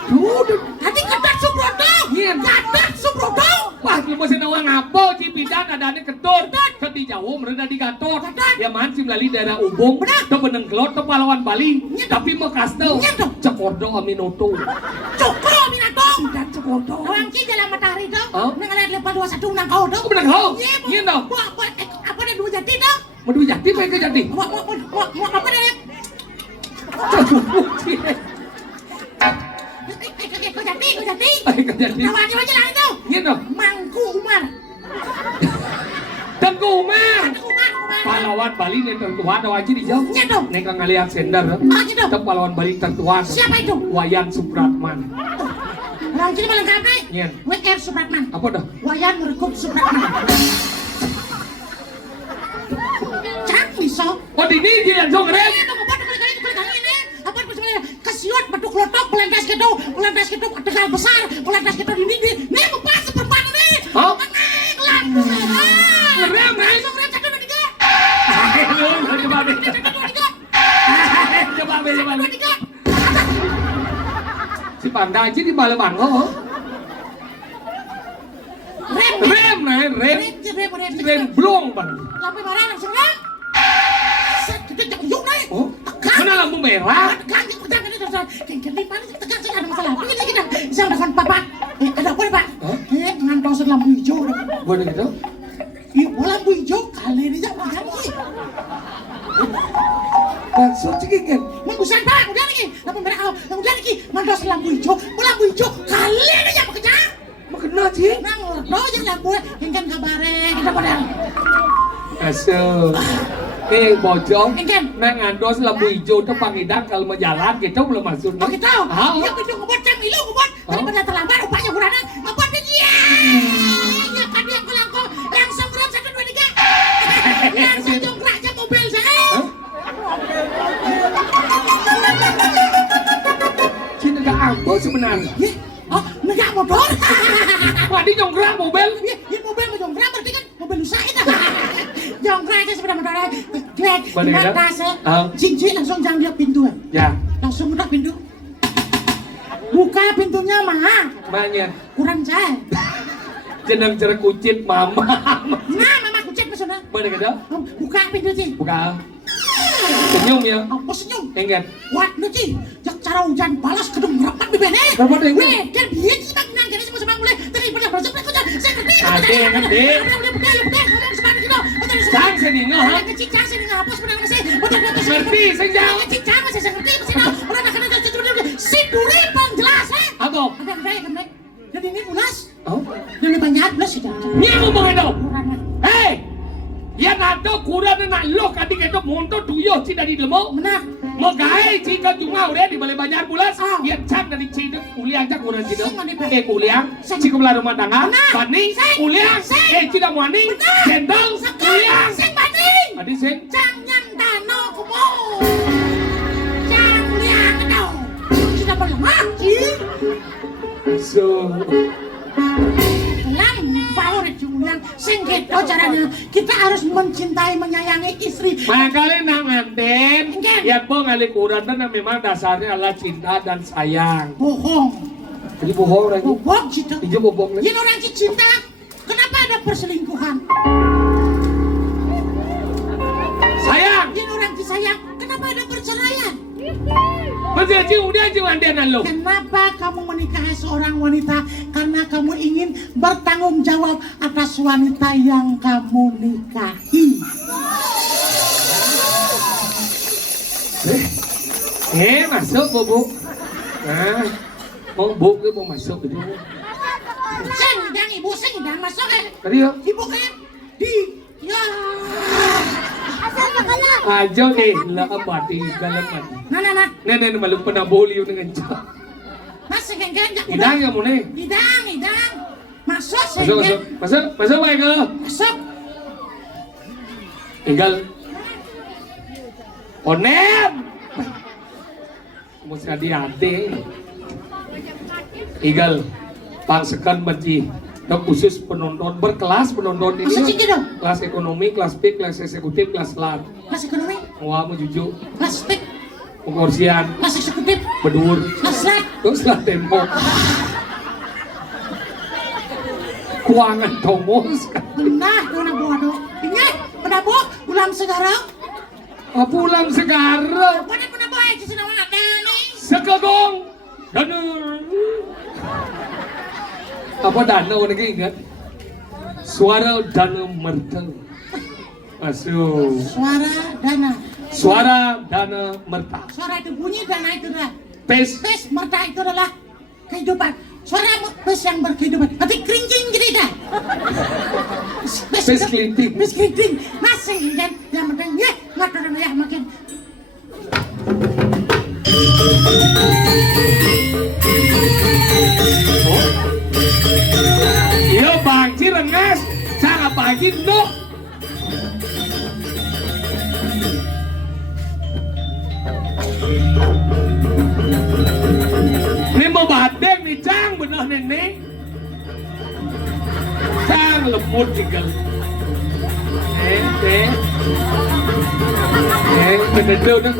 Duh, Tadi ketat Subroto. Iya. Ketat Subroto. wah lu masih nawang ngapo ci pidan adane ketun. Kan di Jawa mereka di Gatot. Ya man si melalui daerah Ubung. Teu beneng kelot teu pahlawan Bali. Tapi mekas teu. Cekordo Aminoto. Cokro Minatong. Dan Cekordo. Orang ki jalan matahari dong. Oh. Ngeliat lepas 21 nang kau dong. Beneng ho. Iya, Iya dong. apa ada 2 jati dong? Medu jati bae ke jati. Mau apa deh? Kau jati. Ke jati. Nama aja lah itu. Iya dong. Mangku Umar. Tengku Umar. Umar. Pahlawan Bali yang tertua ada wajib di Jawa. Iya dong. Neng ngeliat sender. Gitu. Itu pahlawan Bali tertua. Siapa itu? Wayan Supratman. Orang kini malah kape. Iya. WR Supratman. Apa dah? Wayan merekut Supratman. Cang bisa. Oh di ini dia yang songret. Itu kebat kali ini. Apa sebenarnya? Kesiot batu klotok pelantas gitu tegal besar, pelantas gitu di ini. Nih bepas seperempat nih. Hah? Ngelang. Ngerem, nih. Songret satu dua tiga. Coba deh. Satu dua tiga. Coba deh. Dua tiga. Si Panda aja di Balaban kok. Rem. Rem, nah, rem. Rem blong bang. Lampu merah langsung rem. Set kita jangan yuk nih. Oh, Tekan. mana lampu merah? Tekan kita ini terus. Kengkeng mana sih tekan sih ada masalah. Begini kita. Saya telepon Papa. Ada apa nih Pak? Hah? Ngantong lampu hijau. Boleh gitu? Iya, lampu hijau kali ini jangan sih. Maksud sih kan? Menggusan Pak, udah lagi. Lampu merah, udah lagi. Ngantong lampu hijau kali ini jangan kejar. Mau kena sih? Nang, lo yang lampu kengkeng kabare kita pada. Asal. Bojong. Kengkeng. Nang ngandos lampu hijau tuh pangidang kalau mau jalan gitu belum masuk. Oh gitu? Ah. Ya betul ngebot cang ilu ngebot. Daripada terlambat upahnya kurang ngebot dia. Ya kan yang kelangkong langsung rem 1 2 3. Langsung jongkrak aja mobil saya. Cinta gak apa sebenarnya? Ya, oh enggak motor. Wah di jongkrak mobil. Ya mobil mau jongkrak berarti kan mobil usaha itu. Jongkrak aja sebenarnya motornya. Glek, Boleh, ya? tasnya. Ah. Cincin langsung jangan lihat pintu. Ya, Langsung buka pintu. Buka pintunya mah. banyak. Kurang saya. Jeneng jeruk kucit mama. Nah, mama kucing pesona. Boleh gitu? Buka pintu sih. Buka. Senyum ya. Apa senyum? Enggak. Wah, nanti jak cara hujan balas kedung rapat di bene. Rapat di bene? Weh, kan biar sih bang nang kene semua boleh. Tadi pada proses saya ngerti. Ade, ngerti. Cang seninga, ha? Kecicang sih nggak hapus benar sih. Betul. Ngerti, senjang. Kecicang masih ngerti sih. Orang nak kena si duri bang jelas ha. Apa? Ada kan. Jadi ini mulas. Oh? Ini banyak mulas sih. Nya ngomong itu. Kurang. Hei! Ya nato kurang nak lo kadi ketok monto tuyo si dari lemo. Benar. Mau gae cika jungau deh di balai banjar bulas. Iya cak dari cina kuliah cak kurang cina. Kuliah. Cika belah rumah tangga. Bani. Kuliah. Cina muani. Cendol. Kuliah. Sing banding. Adi sing. Cang yang dano kumo. Cang yang dano. Sudah berlemah sih. So. Lang power Julian. Sing gitu caranya. Kita harus mencintai menyayangi istri. Makanya nang anten. Enggak. Ya po ngali kurang dan memang dasarnya adalah cinta dan sayang. Bohong. Jadi bohong lagi. Bohong gitu. Iya bohong lagi. Ini orang cinta. Kenapa ada perselingkuhan? Sayang. Ini orang sayang. Kenapa ada perceraian? Masih aja udah aja andenan lo. Kenapa kamu menikahi seorang wanita? Karena kamu ingin bertanggung jawab atas wanita yang kamu nikahi. Masuk bobo. Nah, mau bobo mau masuk gitu. Sengdang ibu sengdang masuk kan? Tadi yo. Ibu kan di ya. Ajo lah abadi dalam mati. Nah. Nenek malu pernah boli dengan cak. Masuk kan kan? Idang ya mune. Idang. Masuk Masuk sengdang. baik ke. Masuk. Tinggal. Onem. Mesti ade. Igal. Pangsekan benci. Khusus penonton berkelas penonton ini. Masuk sini dong. Kelas ekonomi, kelas P, kelas eksekutif, kelas LAR. Kelas ekonomi, Wah mau jujur. kelas spek, Pengorsian, kelas eksekutif, bedur, kelas lek. terus lah tempo. Kuangan tomos. Benar, dona bodoh. Ingat, penabo, ulang segara. Pulang sekarang. Pada penabo aja senang ada nih. Sekegong. Danur. Apa danau lagi ingat? Suara danau merta. Masuk. Suara dana merta. Suara itu bunyi, dana itu adalah. Pes. Pes, merta itu adalah kehidupan. Suara pes yang berkehidupan. Nanti kerinjing gitu dah. Pes kelinting. Pes kerinjing. Masih kan? Yang penting ya, ngatur ya makin. Iya bangci rengas, cara bangci no. Ini mau badeng nih cang bener nenek. Cang lemut tinggal. Bener dulu dah.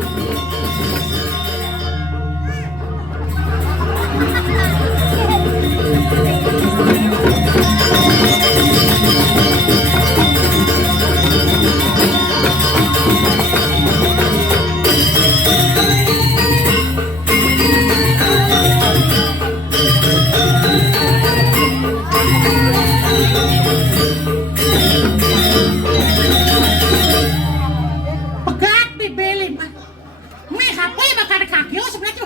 Pegat di beli mah. Meh HP bakal kaki oh sebenarnya.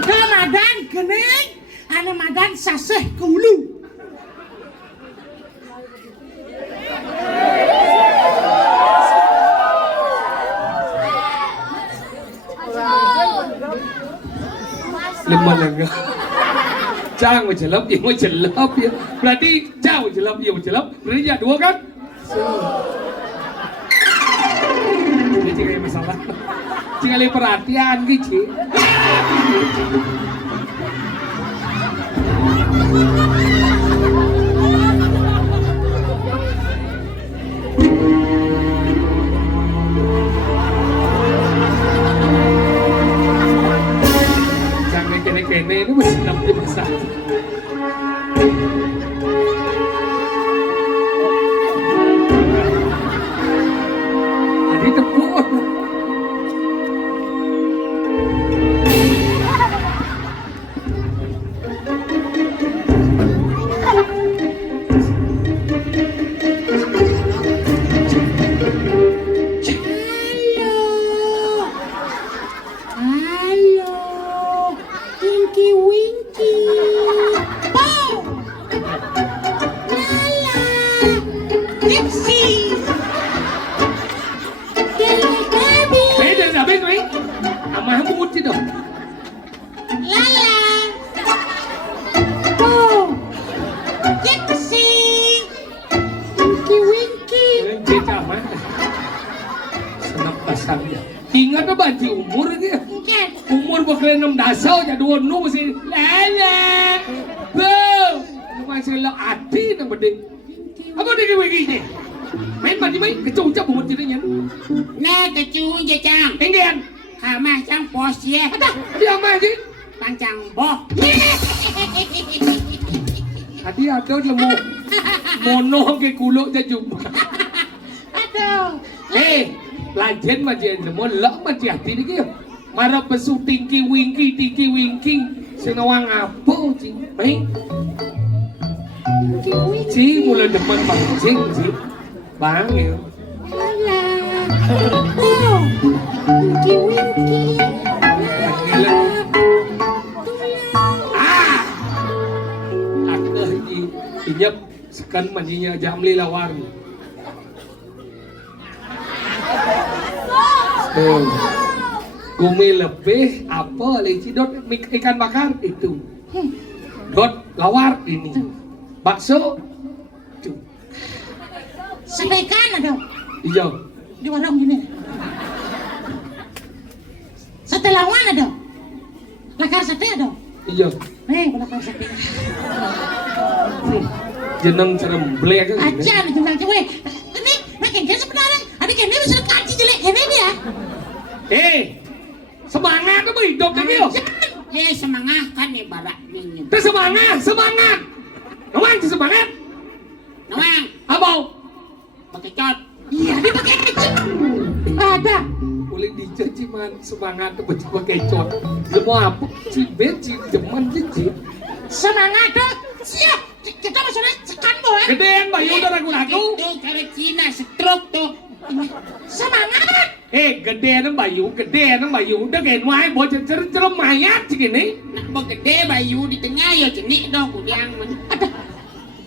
Ramadan gening, anu madan saseh ke hulu. Lemah lagi. Cang mau jelap, ya mau jelap ya. Berarti cang mau jelap, ya mau jelap. Berarti ya dua kan? Ini jika yang masalah. Jika ada perhatian gitu. Jangan kene-kene ini masih namanya besar. Jadi tepuk. Halo, Winky Winky, Pow, Lala, Senap pasangnya. Ingat na ba di umur dia? Mungkin. Umur bakal 6 dasar ya dua nu masih lele. Bro, masih lo ati nang bedeng. Apa dia begini? Main mati main kecocok umur jadinya. Nè cái chú vậy chàng Enggen, Hà mà chàng bó xe dia mah sih. Bang chàng bó Tadi ada lemu mono ke kulo je jumpa. Aduh. Lajen mah je lemu lek mah je hati ni ke. Mara pesu tinggi wingki. Senawang apa cing? Mai. Ci mula depan pancing ci. Bang ya. Alah. Oh. Winky. Aku inyap sekan manjinya jamli lawar. Gumi lebih apa lagi dot ikan bakar itu. Dot lawar ini. Bakso. Itu. Sampaikan ada Iya. di warung gini. Sate lawan ada. Lakar sate ada. Iya. Lakar sate. Jeneng seremblek kan. Aja nih tentang cewek. Ini makin kan sebenarnya. Ada kene bisa kaji jelek kene dia. Semangat apa hidup lagi yo? Hei semangat kan nih barak minyak Teh semangat. Nawang semangat. Nawang Abau. pakai cot Iya, dia pakai kecil. Ada. Boleh dicaci man semangat tuh pakai cot. Semua apa? Cibet demen cicit. Semangat tuh. Siap. Kita maksudnya sekan boy. Gedean bayu udah ragu-ragu. Itu cara Cina stroke tuh Semangat. Gedean bayu udah kayak nuai bocah cerem mayat segini. Nak gede bayu di tengah ya jenik dong kudiang men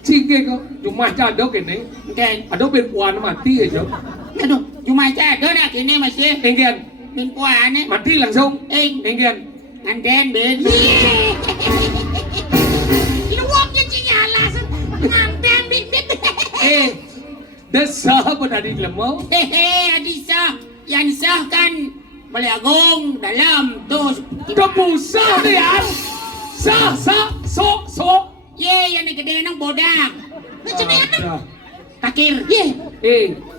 Cike kok cuma cadok ini. Kan Ada perempuan mati aja. aduh cuma ada nak kini masih Enggan perempuan mati langsung. Enggan nganden ben Luwaknya cinyala. Nganten bibit. Desah apa tadi lemau? hehe Adisa yang sah kan Baliagong dalam tuh Kepusah dia. So. ye yang gede nang bodak takir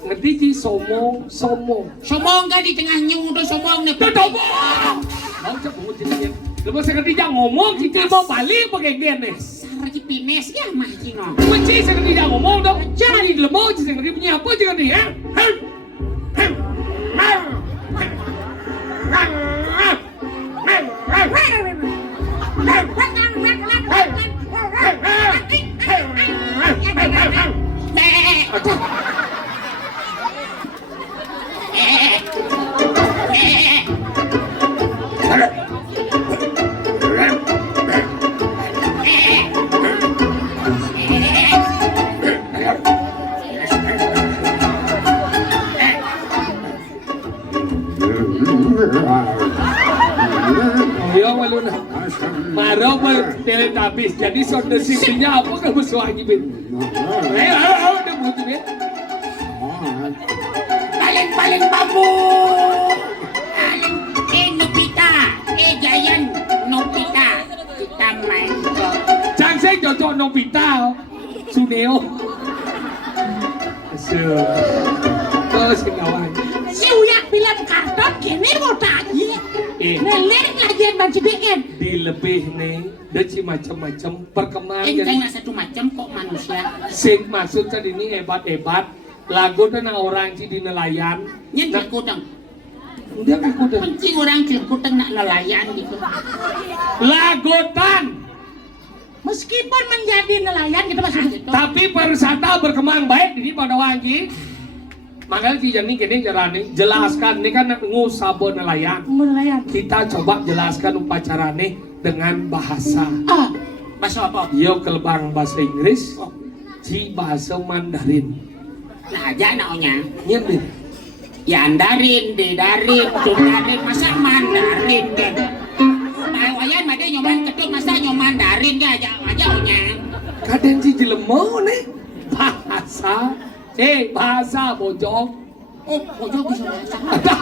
Ngerti sih somong. somong kan di tengah nyu tuh somong nih Tetobong. Mau cebut jadinya. Lepas saya kerja ngomong, kita mau balik pakai gen nih. sarang pines ya mah cino Kunci saya kerja ngomong dong. Jangan di lemau, saya kerja punya apa jangan nih ya. Malu na. Maraw ba Teletubbies? Jadi sonda sisinya apa kamu suami bin? Udah butuh bin. paling bambu Nopita Giant Nopita kita main ke Chang saya cocok Nobita, Suneo. Terus kawan. Si uyak bilang karton kene mau tanya. Neler lagian banci bikin. Di lebih nih, ada macam-macam perkembangan. jangan satu macam kok manusia Sing maksud tadi ini hebat-hebat. Lagu dan orang sih di nelayan. nyen kutang Dia ngikutin. penting orang kutang nak nelayan gitu Lagotan. Meskipun menjadi nelayan kita masih Tapi pariwisata berkembang baik di pada wangi. Makanya si Jani kini carane jelaskan ini kan ngusabo nelayan. nelayan. Kita coba jelaskan upacarane dengan bahasa. bahasa apa Yo kelebang bahasa Inggris, ci bahasa Mandarin. nah aja naunya Nyendin. ya Andarin Darin Mandarin masa Mandarin kan ayan made nyoman ketut masa nyoman Mandarin ya aja nya Kadang si jelemo nih bahasa. Bahasa bojong. Oh, pojok bisa masak.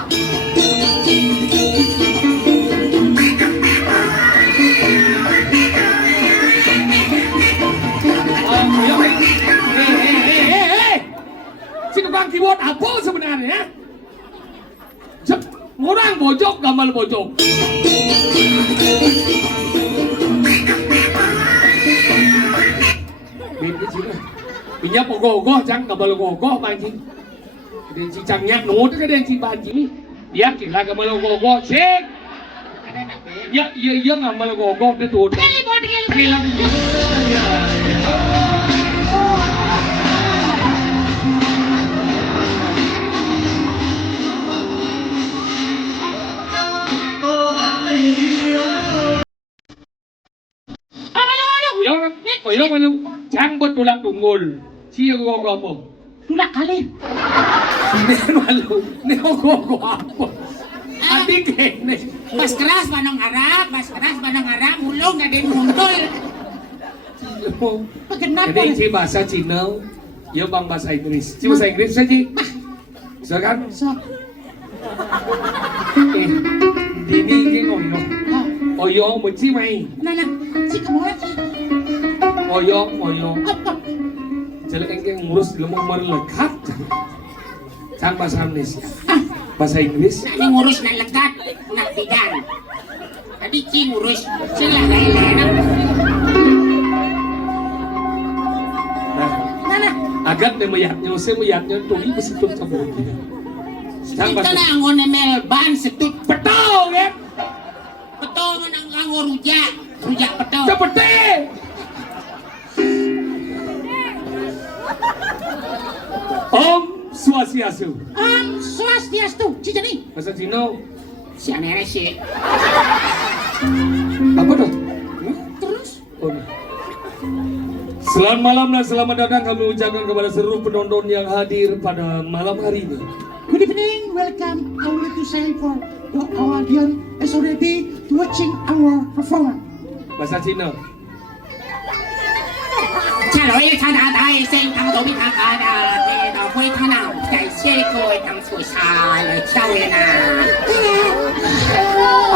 Si tukang keyboard apa sebenarnya? Orang bojok gambar bojok. Bini sini. Pinjam gogoh cang gambar gogoh manji. Dia si cang nyak nut ke dia si banji. Dia kira gambar gogoh cek. Ya gambar gogoh dia tuh. Oyong mana cang buat tulang tunggul. Siya gogoh apa? Tulak kali. Ini gogoh apa? Adik ini. Bas keras banang harap, mulung na din muntol. Kenapa? Jadi si bahasa Cina, ya bang bahasa Inggris. Si bahasa Inggris saja. Bisa kan? So, Dini oyong. Oyong mesti mai. nana, si kamu lagi. Oyong. Apa? Jelek engke ngurus lemong merlekat. Cang bahasa Indonesia. Bahasa Inggris. Nak ngurus nak lekat, nak bidan. Tadi Ci ngurus, sila lain-lain. Nah, Nana, agak dia meyatnya, saya meyatnya tuli besitut cabut. Cang Kita bahasa. na ang melban setut. Betul ya? Betul ang rujak betul. Seperti. Om Swastiastu. Swastiastu, si Jani. Bahasa Cina. Si aneh sih. Apa tuh? Terus? Oh, nah. Selamat malam dan selamat datang kami ucapkan kepada seluruh penonton yang hadir pada malam hari ini. Good evening, welcome. I would like to say for our audience is already watching our performance. Bahasa Cina. cha lỗi cha đã đại sinh thằng tổ bị thằng cả đã thì nó quay thằng nào chạy xe cô thằng sủi xa rồi sau này nè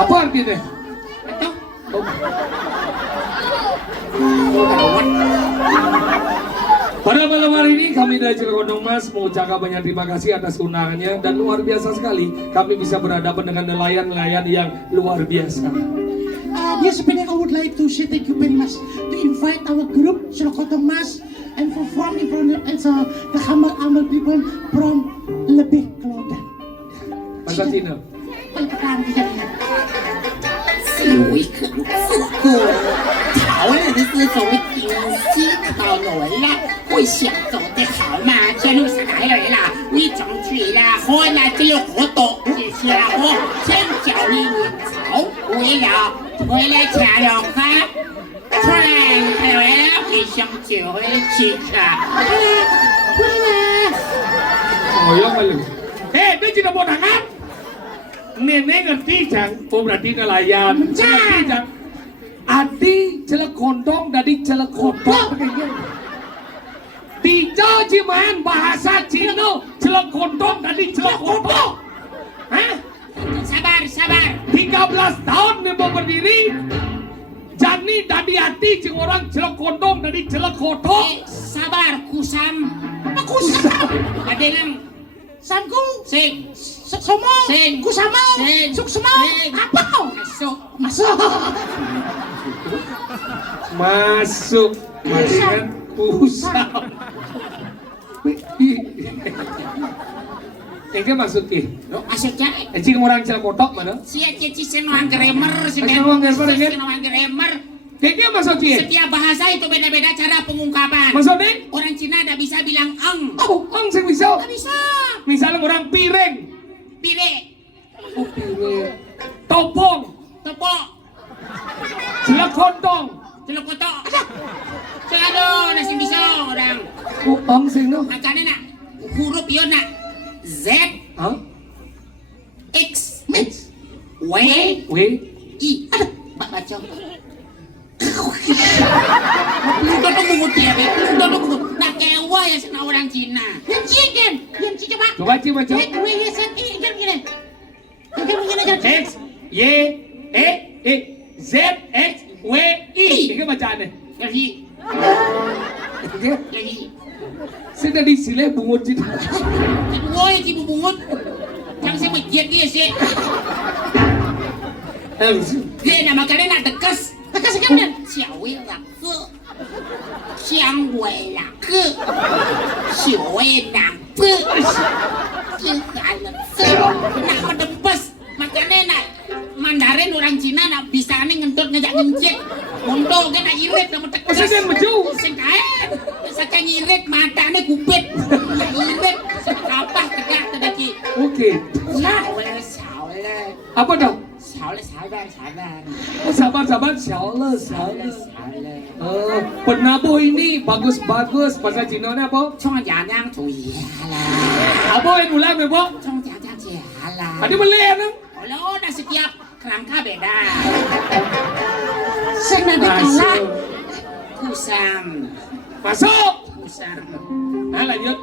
Apa artinya? betul Pada malam hari ini kami dari Cilegon Mas mengucapkan banyak terima kasih atas undangannya dan luar biasa sekali kami bisa berhadapan dengan nelayan-nelayan yang luar biasa. Yes, I would like to say thank you very much to invite our group Cilegon Mas and perform in front of the humble people from Lebih Kelodan. Bahasa Cina. Perkataan di sini. 有一颗自古潮了的是从京西到伦了，会想走的好嘛？这路是哪来啦？你争取啦，河南这路活动，谢谢啦，我先叫你走，为了吃了饭，突然为了会想就会去吃。 Oh ya malu. Dia tidak mau tangan. Nenek ngerti jang, oh berarti nelayan. Ngerti jang. Adi celek kontong, dadi celek kontong. Dijo ciman bahasa Cina, celek kontong, dadi celek kontong. Hah? Sabar. 13 tahun nih mau berdiri. Jani dadi hati cing orang celek kontong, dadi celek kontong. Sabar, kusam. Ada yang Samku, sing. Somo, Sing. Kusamo, Sing. Suksemo, Sing. apa kau? Masuk. Masuk kan usah. Engke masuk ki. Maksudnya, Cing orang celek kotok mana? si cici senang grammar, si Senang grammar, kan? senang grammar. Kayaknya masuk ki. Setiap bahasa itu beda-beda cara pengungkapan. Maksudnya? Orang Cina tidak bisa bilang eng. Oh, ang sing bisa. Nggak bisa. Misalnya orang piring. Pire, Oh, piring. Topong. tepok, Celek kontong. celuk kotok. Aduh, nasi bisa orang. Oh, ang sing no. Makanya nak huruf yo nak Z, Hah? X, Mix, W, Weh. I. Aduh, baca. Udah dong mengut dia, udah dong mengut. Nah kewo gua ya sama orang Cina. Yang chicken, yang chicken coba. Coba Ci baca. X, W, Y, Z, I, kan begini. Kan begini aja. X Y E Z X W I. Ini bacaannya. Lagi, Oke. lagi. Sudah disileh bungut Ci. Gua yang ibu bungut. Yang saya mejet dia sih. Dia nama kalian nak dekas. Tekas kan bener. 小微两个，香味两个，小味两个，这还了这，nak medempes. Makanya nak Mandarin orang Cina nak bisa nih ngentut ngejak ngencet, mundur kan nak irit nama tekas. Masa dia maju? Sengkain, saking irit matanya kupit, irit, apa tegak tadi. Oke. 少了， Apa dong? 少了，少了，少了。 Oh, sabar, Syallah. Penabuh ini bagus-bagus. Bahasa Cina apa? 冲家娘注意啦， Apa yang ulang apa? 冲家娘姐啦。 Ada belian kan? Halo, dah setiap kerangka beda. Sing nanti kalah. Kusam, Masuk. kusam. Nah, lanjut.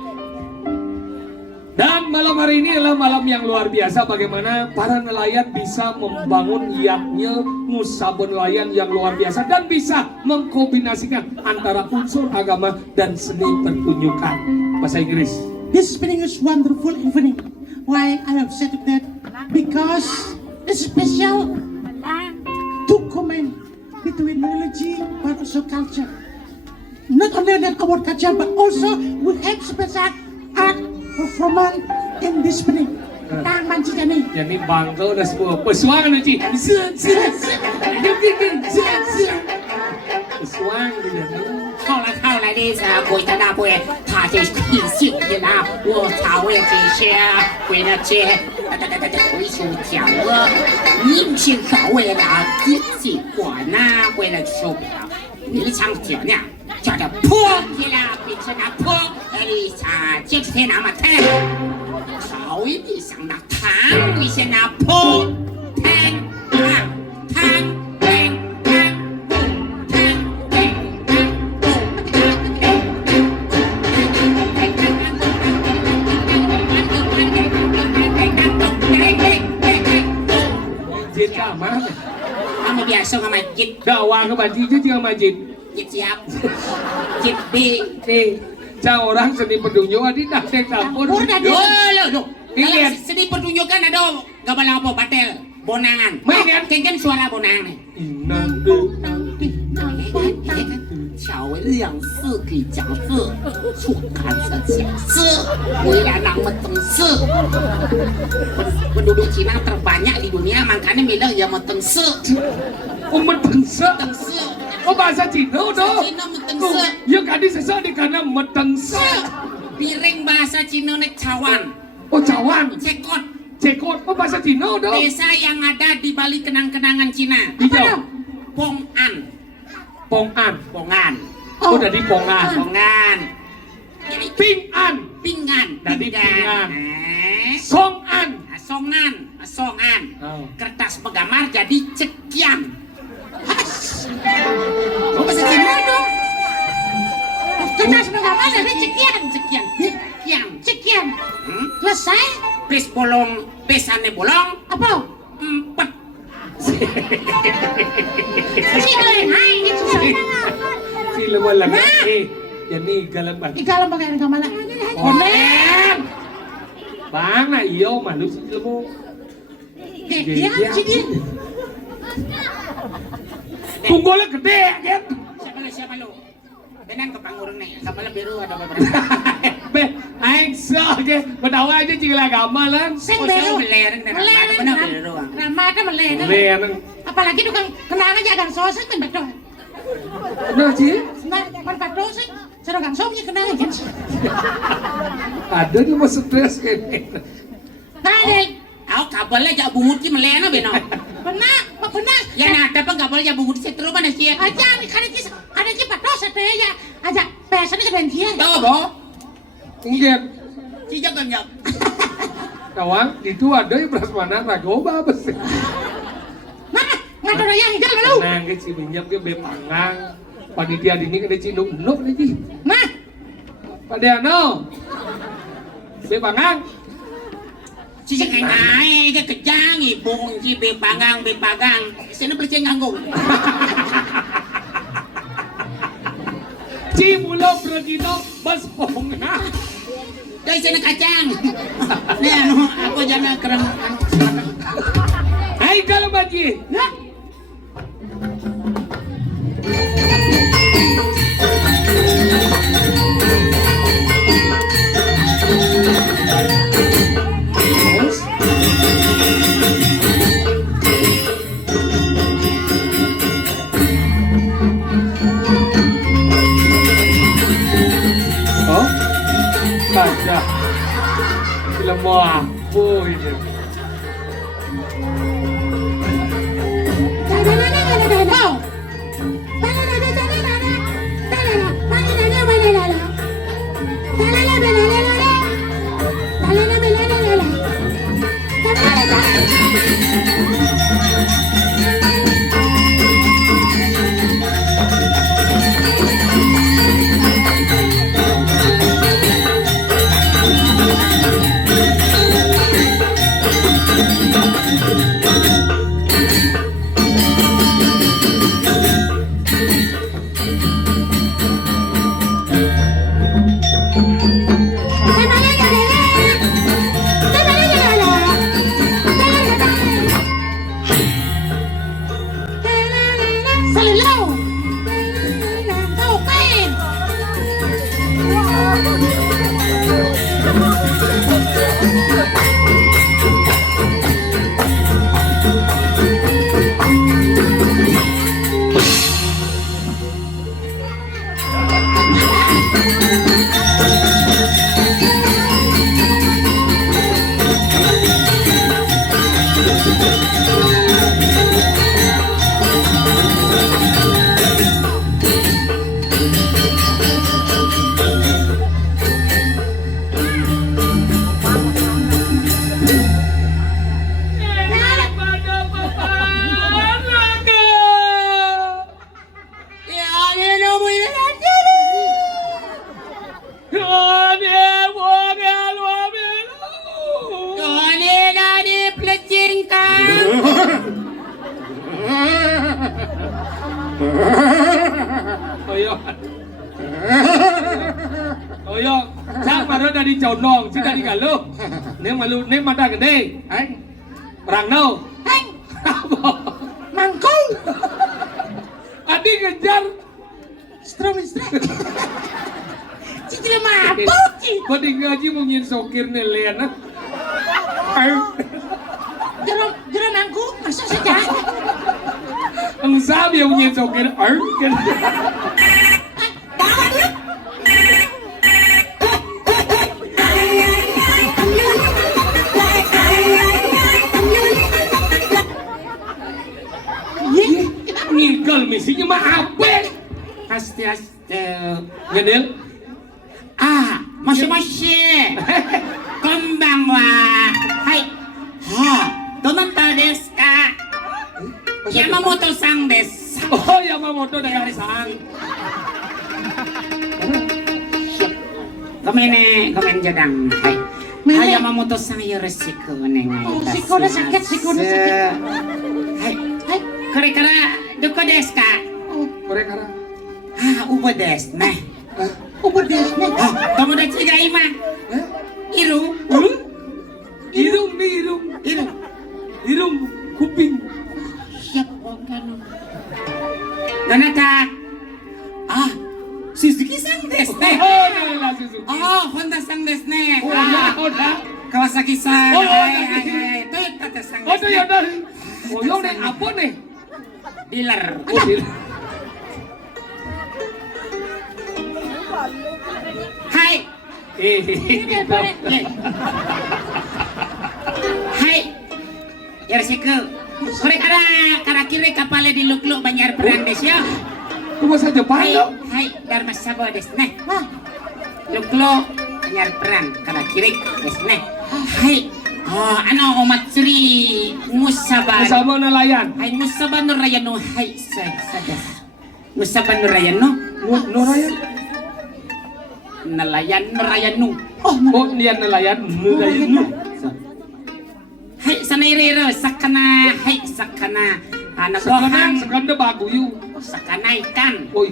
Dan malam hari ini adalah malam yang luar biasa bagaimana para nelayan bisa membangun yaknya musabun nelayan yang luar biasa dan bisa mengkombinasikan antara unsur agama dan seni pertunjukan. Bahasa Inggris. This evening is wonderful evening. Why I have said that? Because it's special to comment between knowledge but also culture. Not only that our culture but also we have special art performance in this evening. Taman Cikani. Jadi bangga dah semua. Pesuang kan Cik? Pesuang dia. 后来的是回到那边，他这退休的啦，我操我这些为了这，退休奖我年轻好为了自己管呐，为了手表，你唱叫呢，叫做破起来，变成那破，你这天那么疼，好一点上那糖，你先那破，疼啊疼。 Jin ka mah. Kamu biasa sama jit, Dakwah ke banci je jangan majid. jit siap, jit B. Cah orang seni pertunjukan di dah tek campur. Loh. Lihat. Sedih pertunjukan ada gambar apa batel, bonangan. Main kan? Kan suara bonangan nih. 巧为两次给讲字，错看着讲字，为了让metengse. Penduduk Cina terbanyak di dunia, makanya milih yang metengse. Metengse. Metengse. Oh bahasa Cina doh. Cina metengse. Ya kadi sesak di kana metengse. Piring bahasa Cina nek cawan. Oh cawan. Cekot. Cekot. Oh bahasa Cina doh. Desa yang ada di balik kenang-kenangan Cina. Hijau. Pongan. Pongan. Pongan. Oh dari pongan. Pongan. Jadi Pingan. pingan. Dari pingan. Eh. Songan. Songan. Songan. Oh. Kertas penggambar jadi cekian. Oh bahasa Cina dong. Kertas penggambar dari cekian. Cekian. Cekian. Cekian. Hmm? Selesai. Pes bolong. Pesane bolong. Apa? Empat. Sini hai itu. Sila wala ka. Yan ni galamban. Ikaw lang bagaimana kamala? Onem. Bang na iyo malu sila mo. Dia jadi. Tunggolnya gede ya. Siapa lu? Tenang ke pangurang nih. Kapalnya biru ada beberapa. Be, aing sah ke. Betawa aja cila agama lang. Sing Oh, belu. saya melereng dan ramah, benar biru. Ramah ada melereng. Lenang. Apalagi tukang kenangan jangan sosok kan betul. Nah sih. Nah, betul sih. Seragam sosoknya kenangan kan. Ada nih mas stres ini. Nah, deh. Aku kapalnya jak bungut ki melena beno. Benar, benar. Ya nah, tapi kapalnya jak bungut setro mana sih? Aja nih ada ki betul satenya. Aja biasanya kan dia. Tahu bo? Enggak. Cijak kan jak. Kawan, itu ada yang prasmanan ragoba besi. Mana? Ngadu raya hingga belum? Nah, ke si minyak ke bepangang. Panitia dini kan cinuk nuk nih. Nah, Pada ano? Bebangang. Si kay ngai ke kejang ibung si bepagang. Sino beli nganggo? Cimulo Bregino Baspong. Dai sana kacang. Nih anu aku jangan kerem. Hai kalau baji. Oh, baca. Film mau apa ini? Oyo, sang mà đó đi chầu nòng, chứ đi cả lúc. Nếu mà ra cái đây, anh, ràng đâu? Anh, mangkong. Adi kejar. Strawberry. Chị chưa mà tốt chị. Có đi ngaji mau nhìn sokir nih lian á. Jero mangkuk, masuk saja. Sao bây mau nhìn sokir? Ngigel misinya mah apa? Aste. Ngedel? Moshi. Konbanwa. Hai. Donata desu ka? Yamamoto-san desu. Oh, Yamamoto Dayari-san. Komen jadang. Hai. Yamamoto-san yoroshiku onegai Oh, itashi siko udah sakit. Hai. Kore kara doko desu ka? Kore kara. Ubo desu ne. Ubo desu ne. Tomodachi ga ima iru? Irung kuping. Siap kano. Donata. Suzuki-san desu ne. Honda-san desu ne. Honda. Kawasaki-san. Oh, Hai. Toyota-san Oh, desu ne. Toyota. Oh, yang nih apa nih? Dealer. Hai. Hai. Yoroshiku. Kore kara kiri kapale di Lukluk Banjar Perang desu yo. Itu bahasa Jepang dong. Hai, Dharma Sabo desu ne. Lukluk Banjar Perang kara kiri desu ne. Hai. Omatsuri Musaba. Musaba nelayan. Hai, Musaba no Raya no. Hai, sada. Musaba no Raya no. Nelayan. nelayan merayanu. Oh, Oh, niyan nelayan. Nelayan. Hai sanairero sakana, hai sakana. Ano gohang, Sekarang bago yun. sakana ikan. Oh,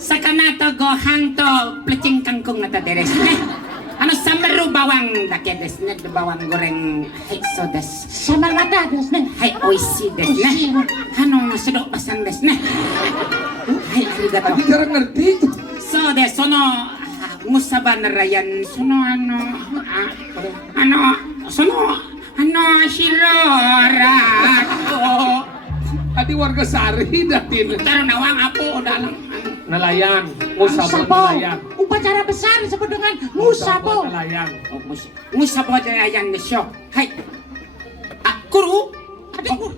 Sakana to gohang to plecing kangkung na ta deres. Ano samaru bawang dakedes na bawang goreng hai sodas. sama mata des ne. Hai oishi des na. Ano sedok pasang des na. Hai arigato. tadi cara ngerti. So des sono ngusaban rayan sono ano shirarato. Tadi warga Sari datin. Taruh nawang apo dalam Nelayan. Ngusabon nelayan. Upacara besar disebut dengan musabo. Nelayan. ngusabo rayan nesyo. Hai. Kuru? Adik guru,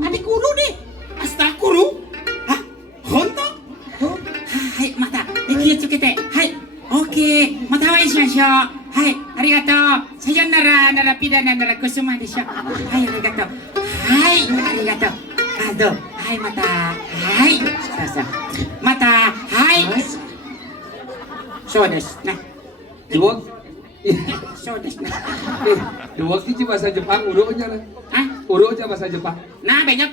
adik guru nih. Asta kuru? Hah? Honto? Hai, mata. Ikiyo tsukete. Hai. Oke, mata wa ishimashou. Hai, arigato. Sayonara, narapida na narakusuma desho. Hai, arigato. Hai, arigato. Ado. Hai, mata. Hai. Sasa. Mata. Hai. So desu. Nah, Dua. so desu. Nah. Dua kici bahasa Jepang. Uruhnya lah. Hah? Uruhnya bahasa Jepang. Nah, banyak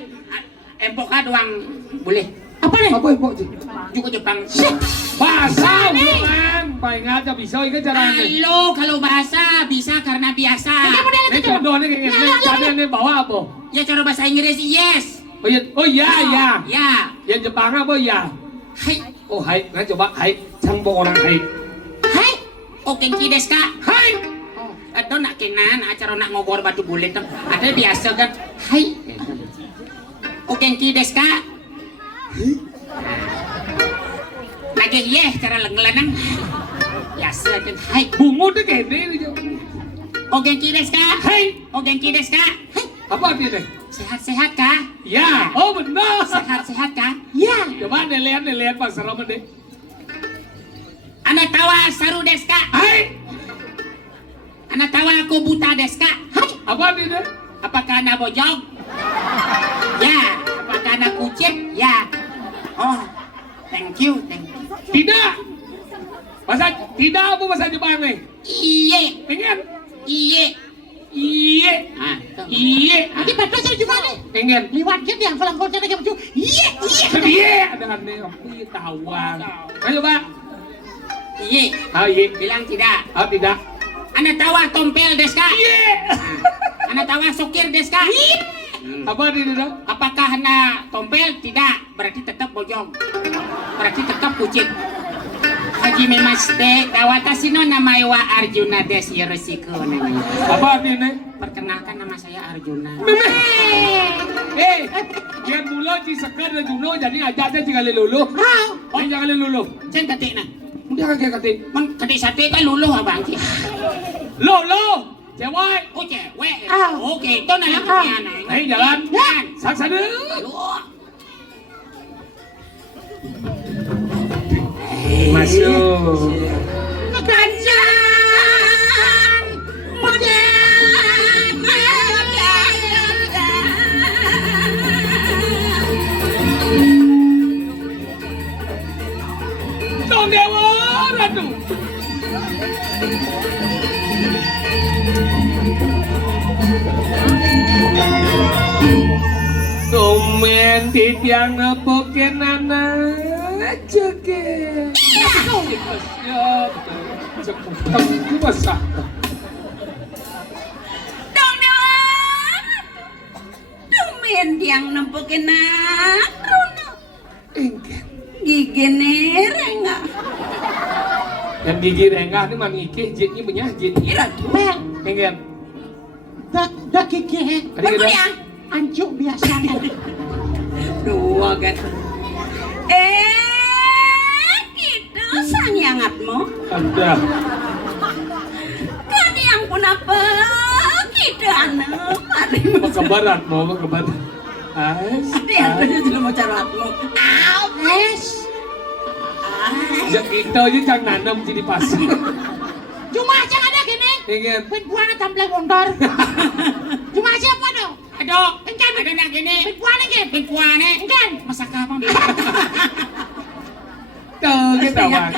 empok doang boleh. Apa nih? Apa ibu? Juga Jepang. Bahasa uruhan. Paling aja bisa ikan caranya. Halo, kalau bahasa bisa karena biasa. Ini contohnya kayak gini. Caranya ini bawa apa? Ya cara bahasa Inggris yes. Oh iya, ya. Ya. Yang Jepang apa ya? Hai. Oh hai, nah coba hai. Campur orang hai. Hai. O genki desu ka? Hai. Atau nak kenan acara nak ngogor batu bulet tuh. Ada biasa kan. Hai. O genki desu ka? Lagi yeh cara lenggelanang. Biasa kan. Hai. Bungu tuh kayak gini. O genki desu ka? Hai. O genki desu ka? Hai. Apa artinya? Sehat-sehat kah? Ya. Oh benar. Sehat-sehat kah? Ya, Coba nelihat Pak Saromen deh. Anak tawa saru desu ka? Hai. Anak tawa aku buta desu ka? Hai. Apa artinya? Apakah anak bojong? Ya. Apakah anak kucing? Ya. Oh, thank you. Tidak. Tidak apa bahasa Jepang nih? Iye, Pengen? iye. Iya. Ah, Iya. nanti pada saya juga nih. Pengen? Liwat kan yang kalau kau cari baju. Iya, iya. Iya. Ada aneh. Iya tawang. Ayo Pak. Iye. Ah iya. Bilang tidak. Ah tidak. Anak tawa tompel desu ka? Iya. Anak tawa sokir desu ka? Apa artinya? Apakah anak tompel? Tidak. Berarti tetap bojong. Berarti tetap kucing. Hajime mashite, watashi no namae wa Arjuna desu. Yoroshiku onegai. Apa artinya? Perkenalkan nama saya Arjuna. Biar mula si Sekar dan Juno jadi aja jangan lulu. Oh jangan lulu. Jangan ketik nah. Udah kayak kati. Man ketik sate kan luluh abang. Lolo. Cewek. Oh cewek. Ah. Oke, itu nah yang punya nah. Ayo jalan. Jalan. Saksana. Aduh. Masuk. Kerajaan modern. Dong Dewa Ratu. Tumen titiang nepoken anak ceket. Ya, cukup basah. Dong Dewa, tumen tiang nempukin Rono. Engke. Gigi nereng Dan gigi renggah ini manike jitnya menyajit. Irot, Mel, Engke. dah kiki. Tadi kita ya. Anjuk biasanya. Dua kan. Gitu sanyangatmu. ada. Kan yang pun apa? Gitu anak. Mau ke barat, mau ke barat. Ada yang bener juga mau caratmu. Yes. Ya kita aja cang nanam jadi pasir. Cuma aja ada gini. Engke. Penpuana tampil mondor. Cuma siapa dong? Aduh, Engkan. ada nak gini. Penpuana kan? Pinpuane. Engkan. Masak apa? kita mah.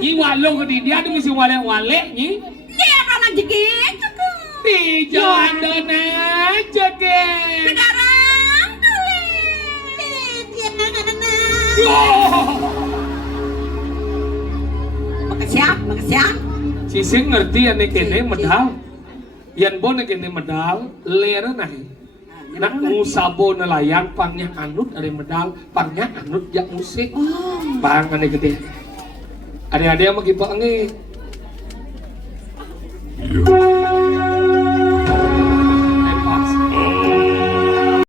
Nyi walu ke dia tuh mesti wale nyi. Dia pernah gitu kan. Di jalan aja ke. Sekarang dia anak. Makasih. Sisi ngerti ane kene medal. Yan bon kene medal lera nahi. Nak ngusabo nelayan pangnya anut ada medal, pangnya anut jak musik. Pang ane gede. Ada-ada yang mau kipak nge.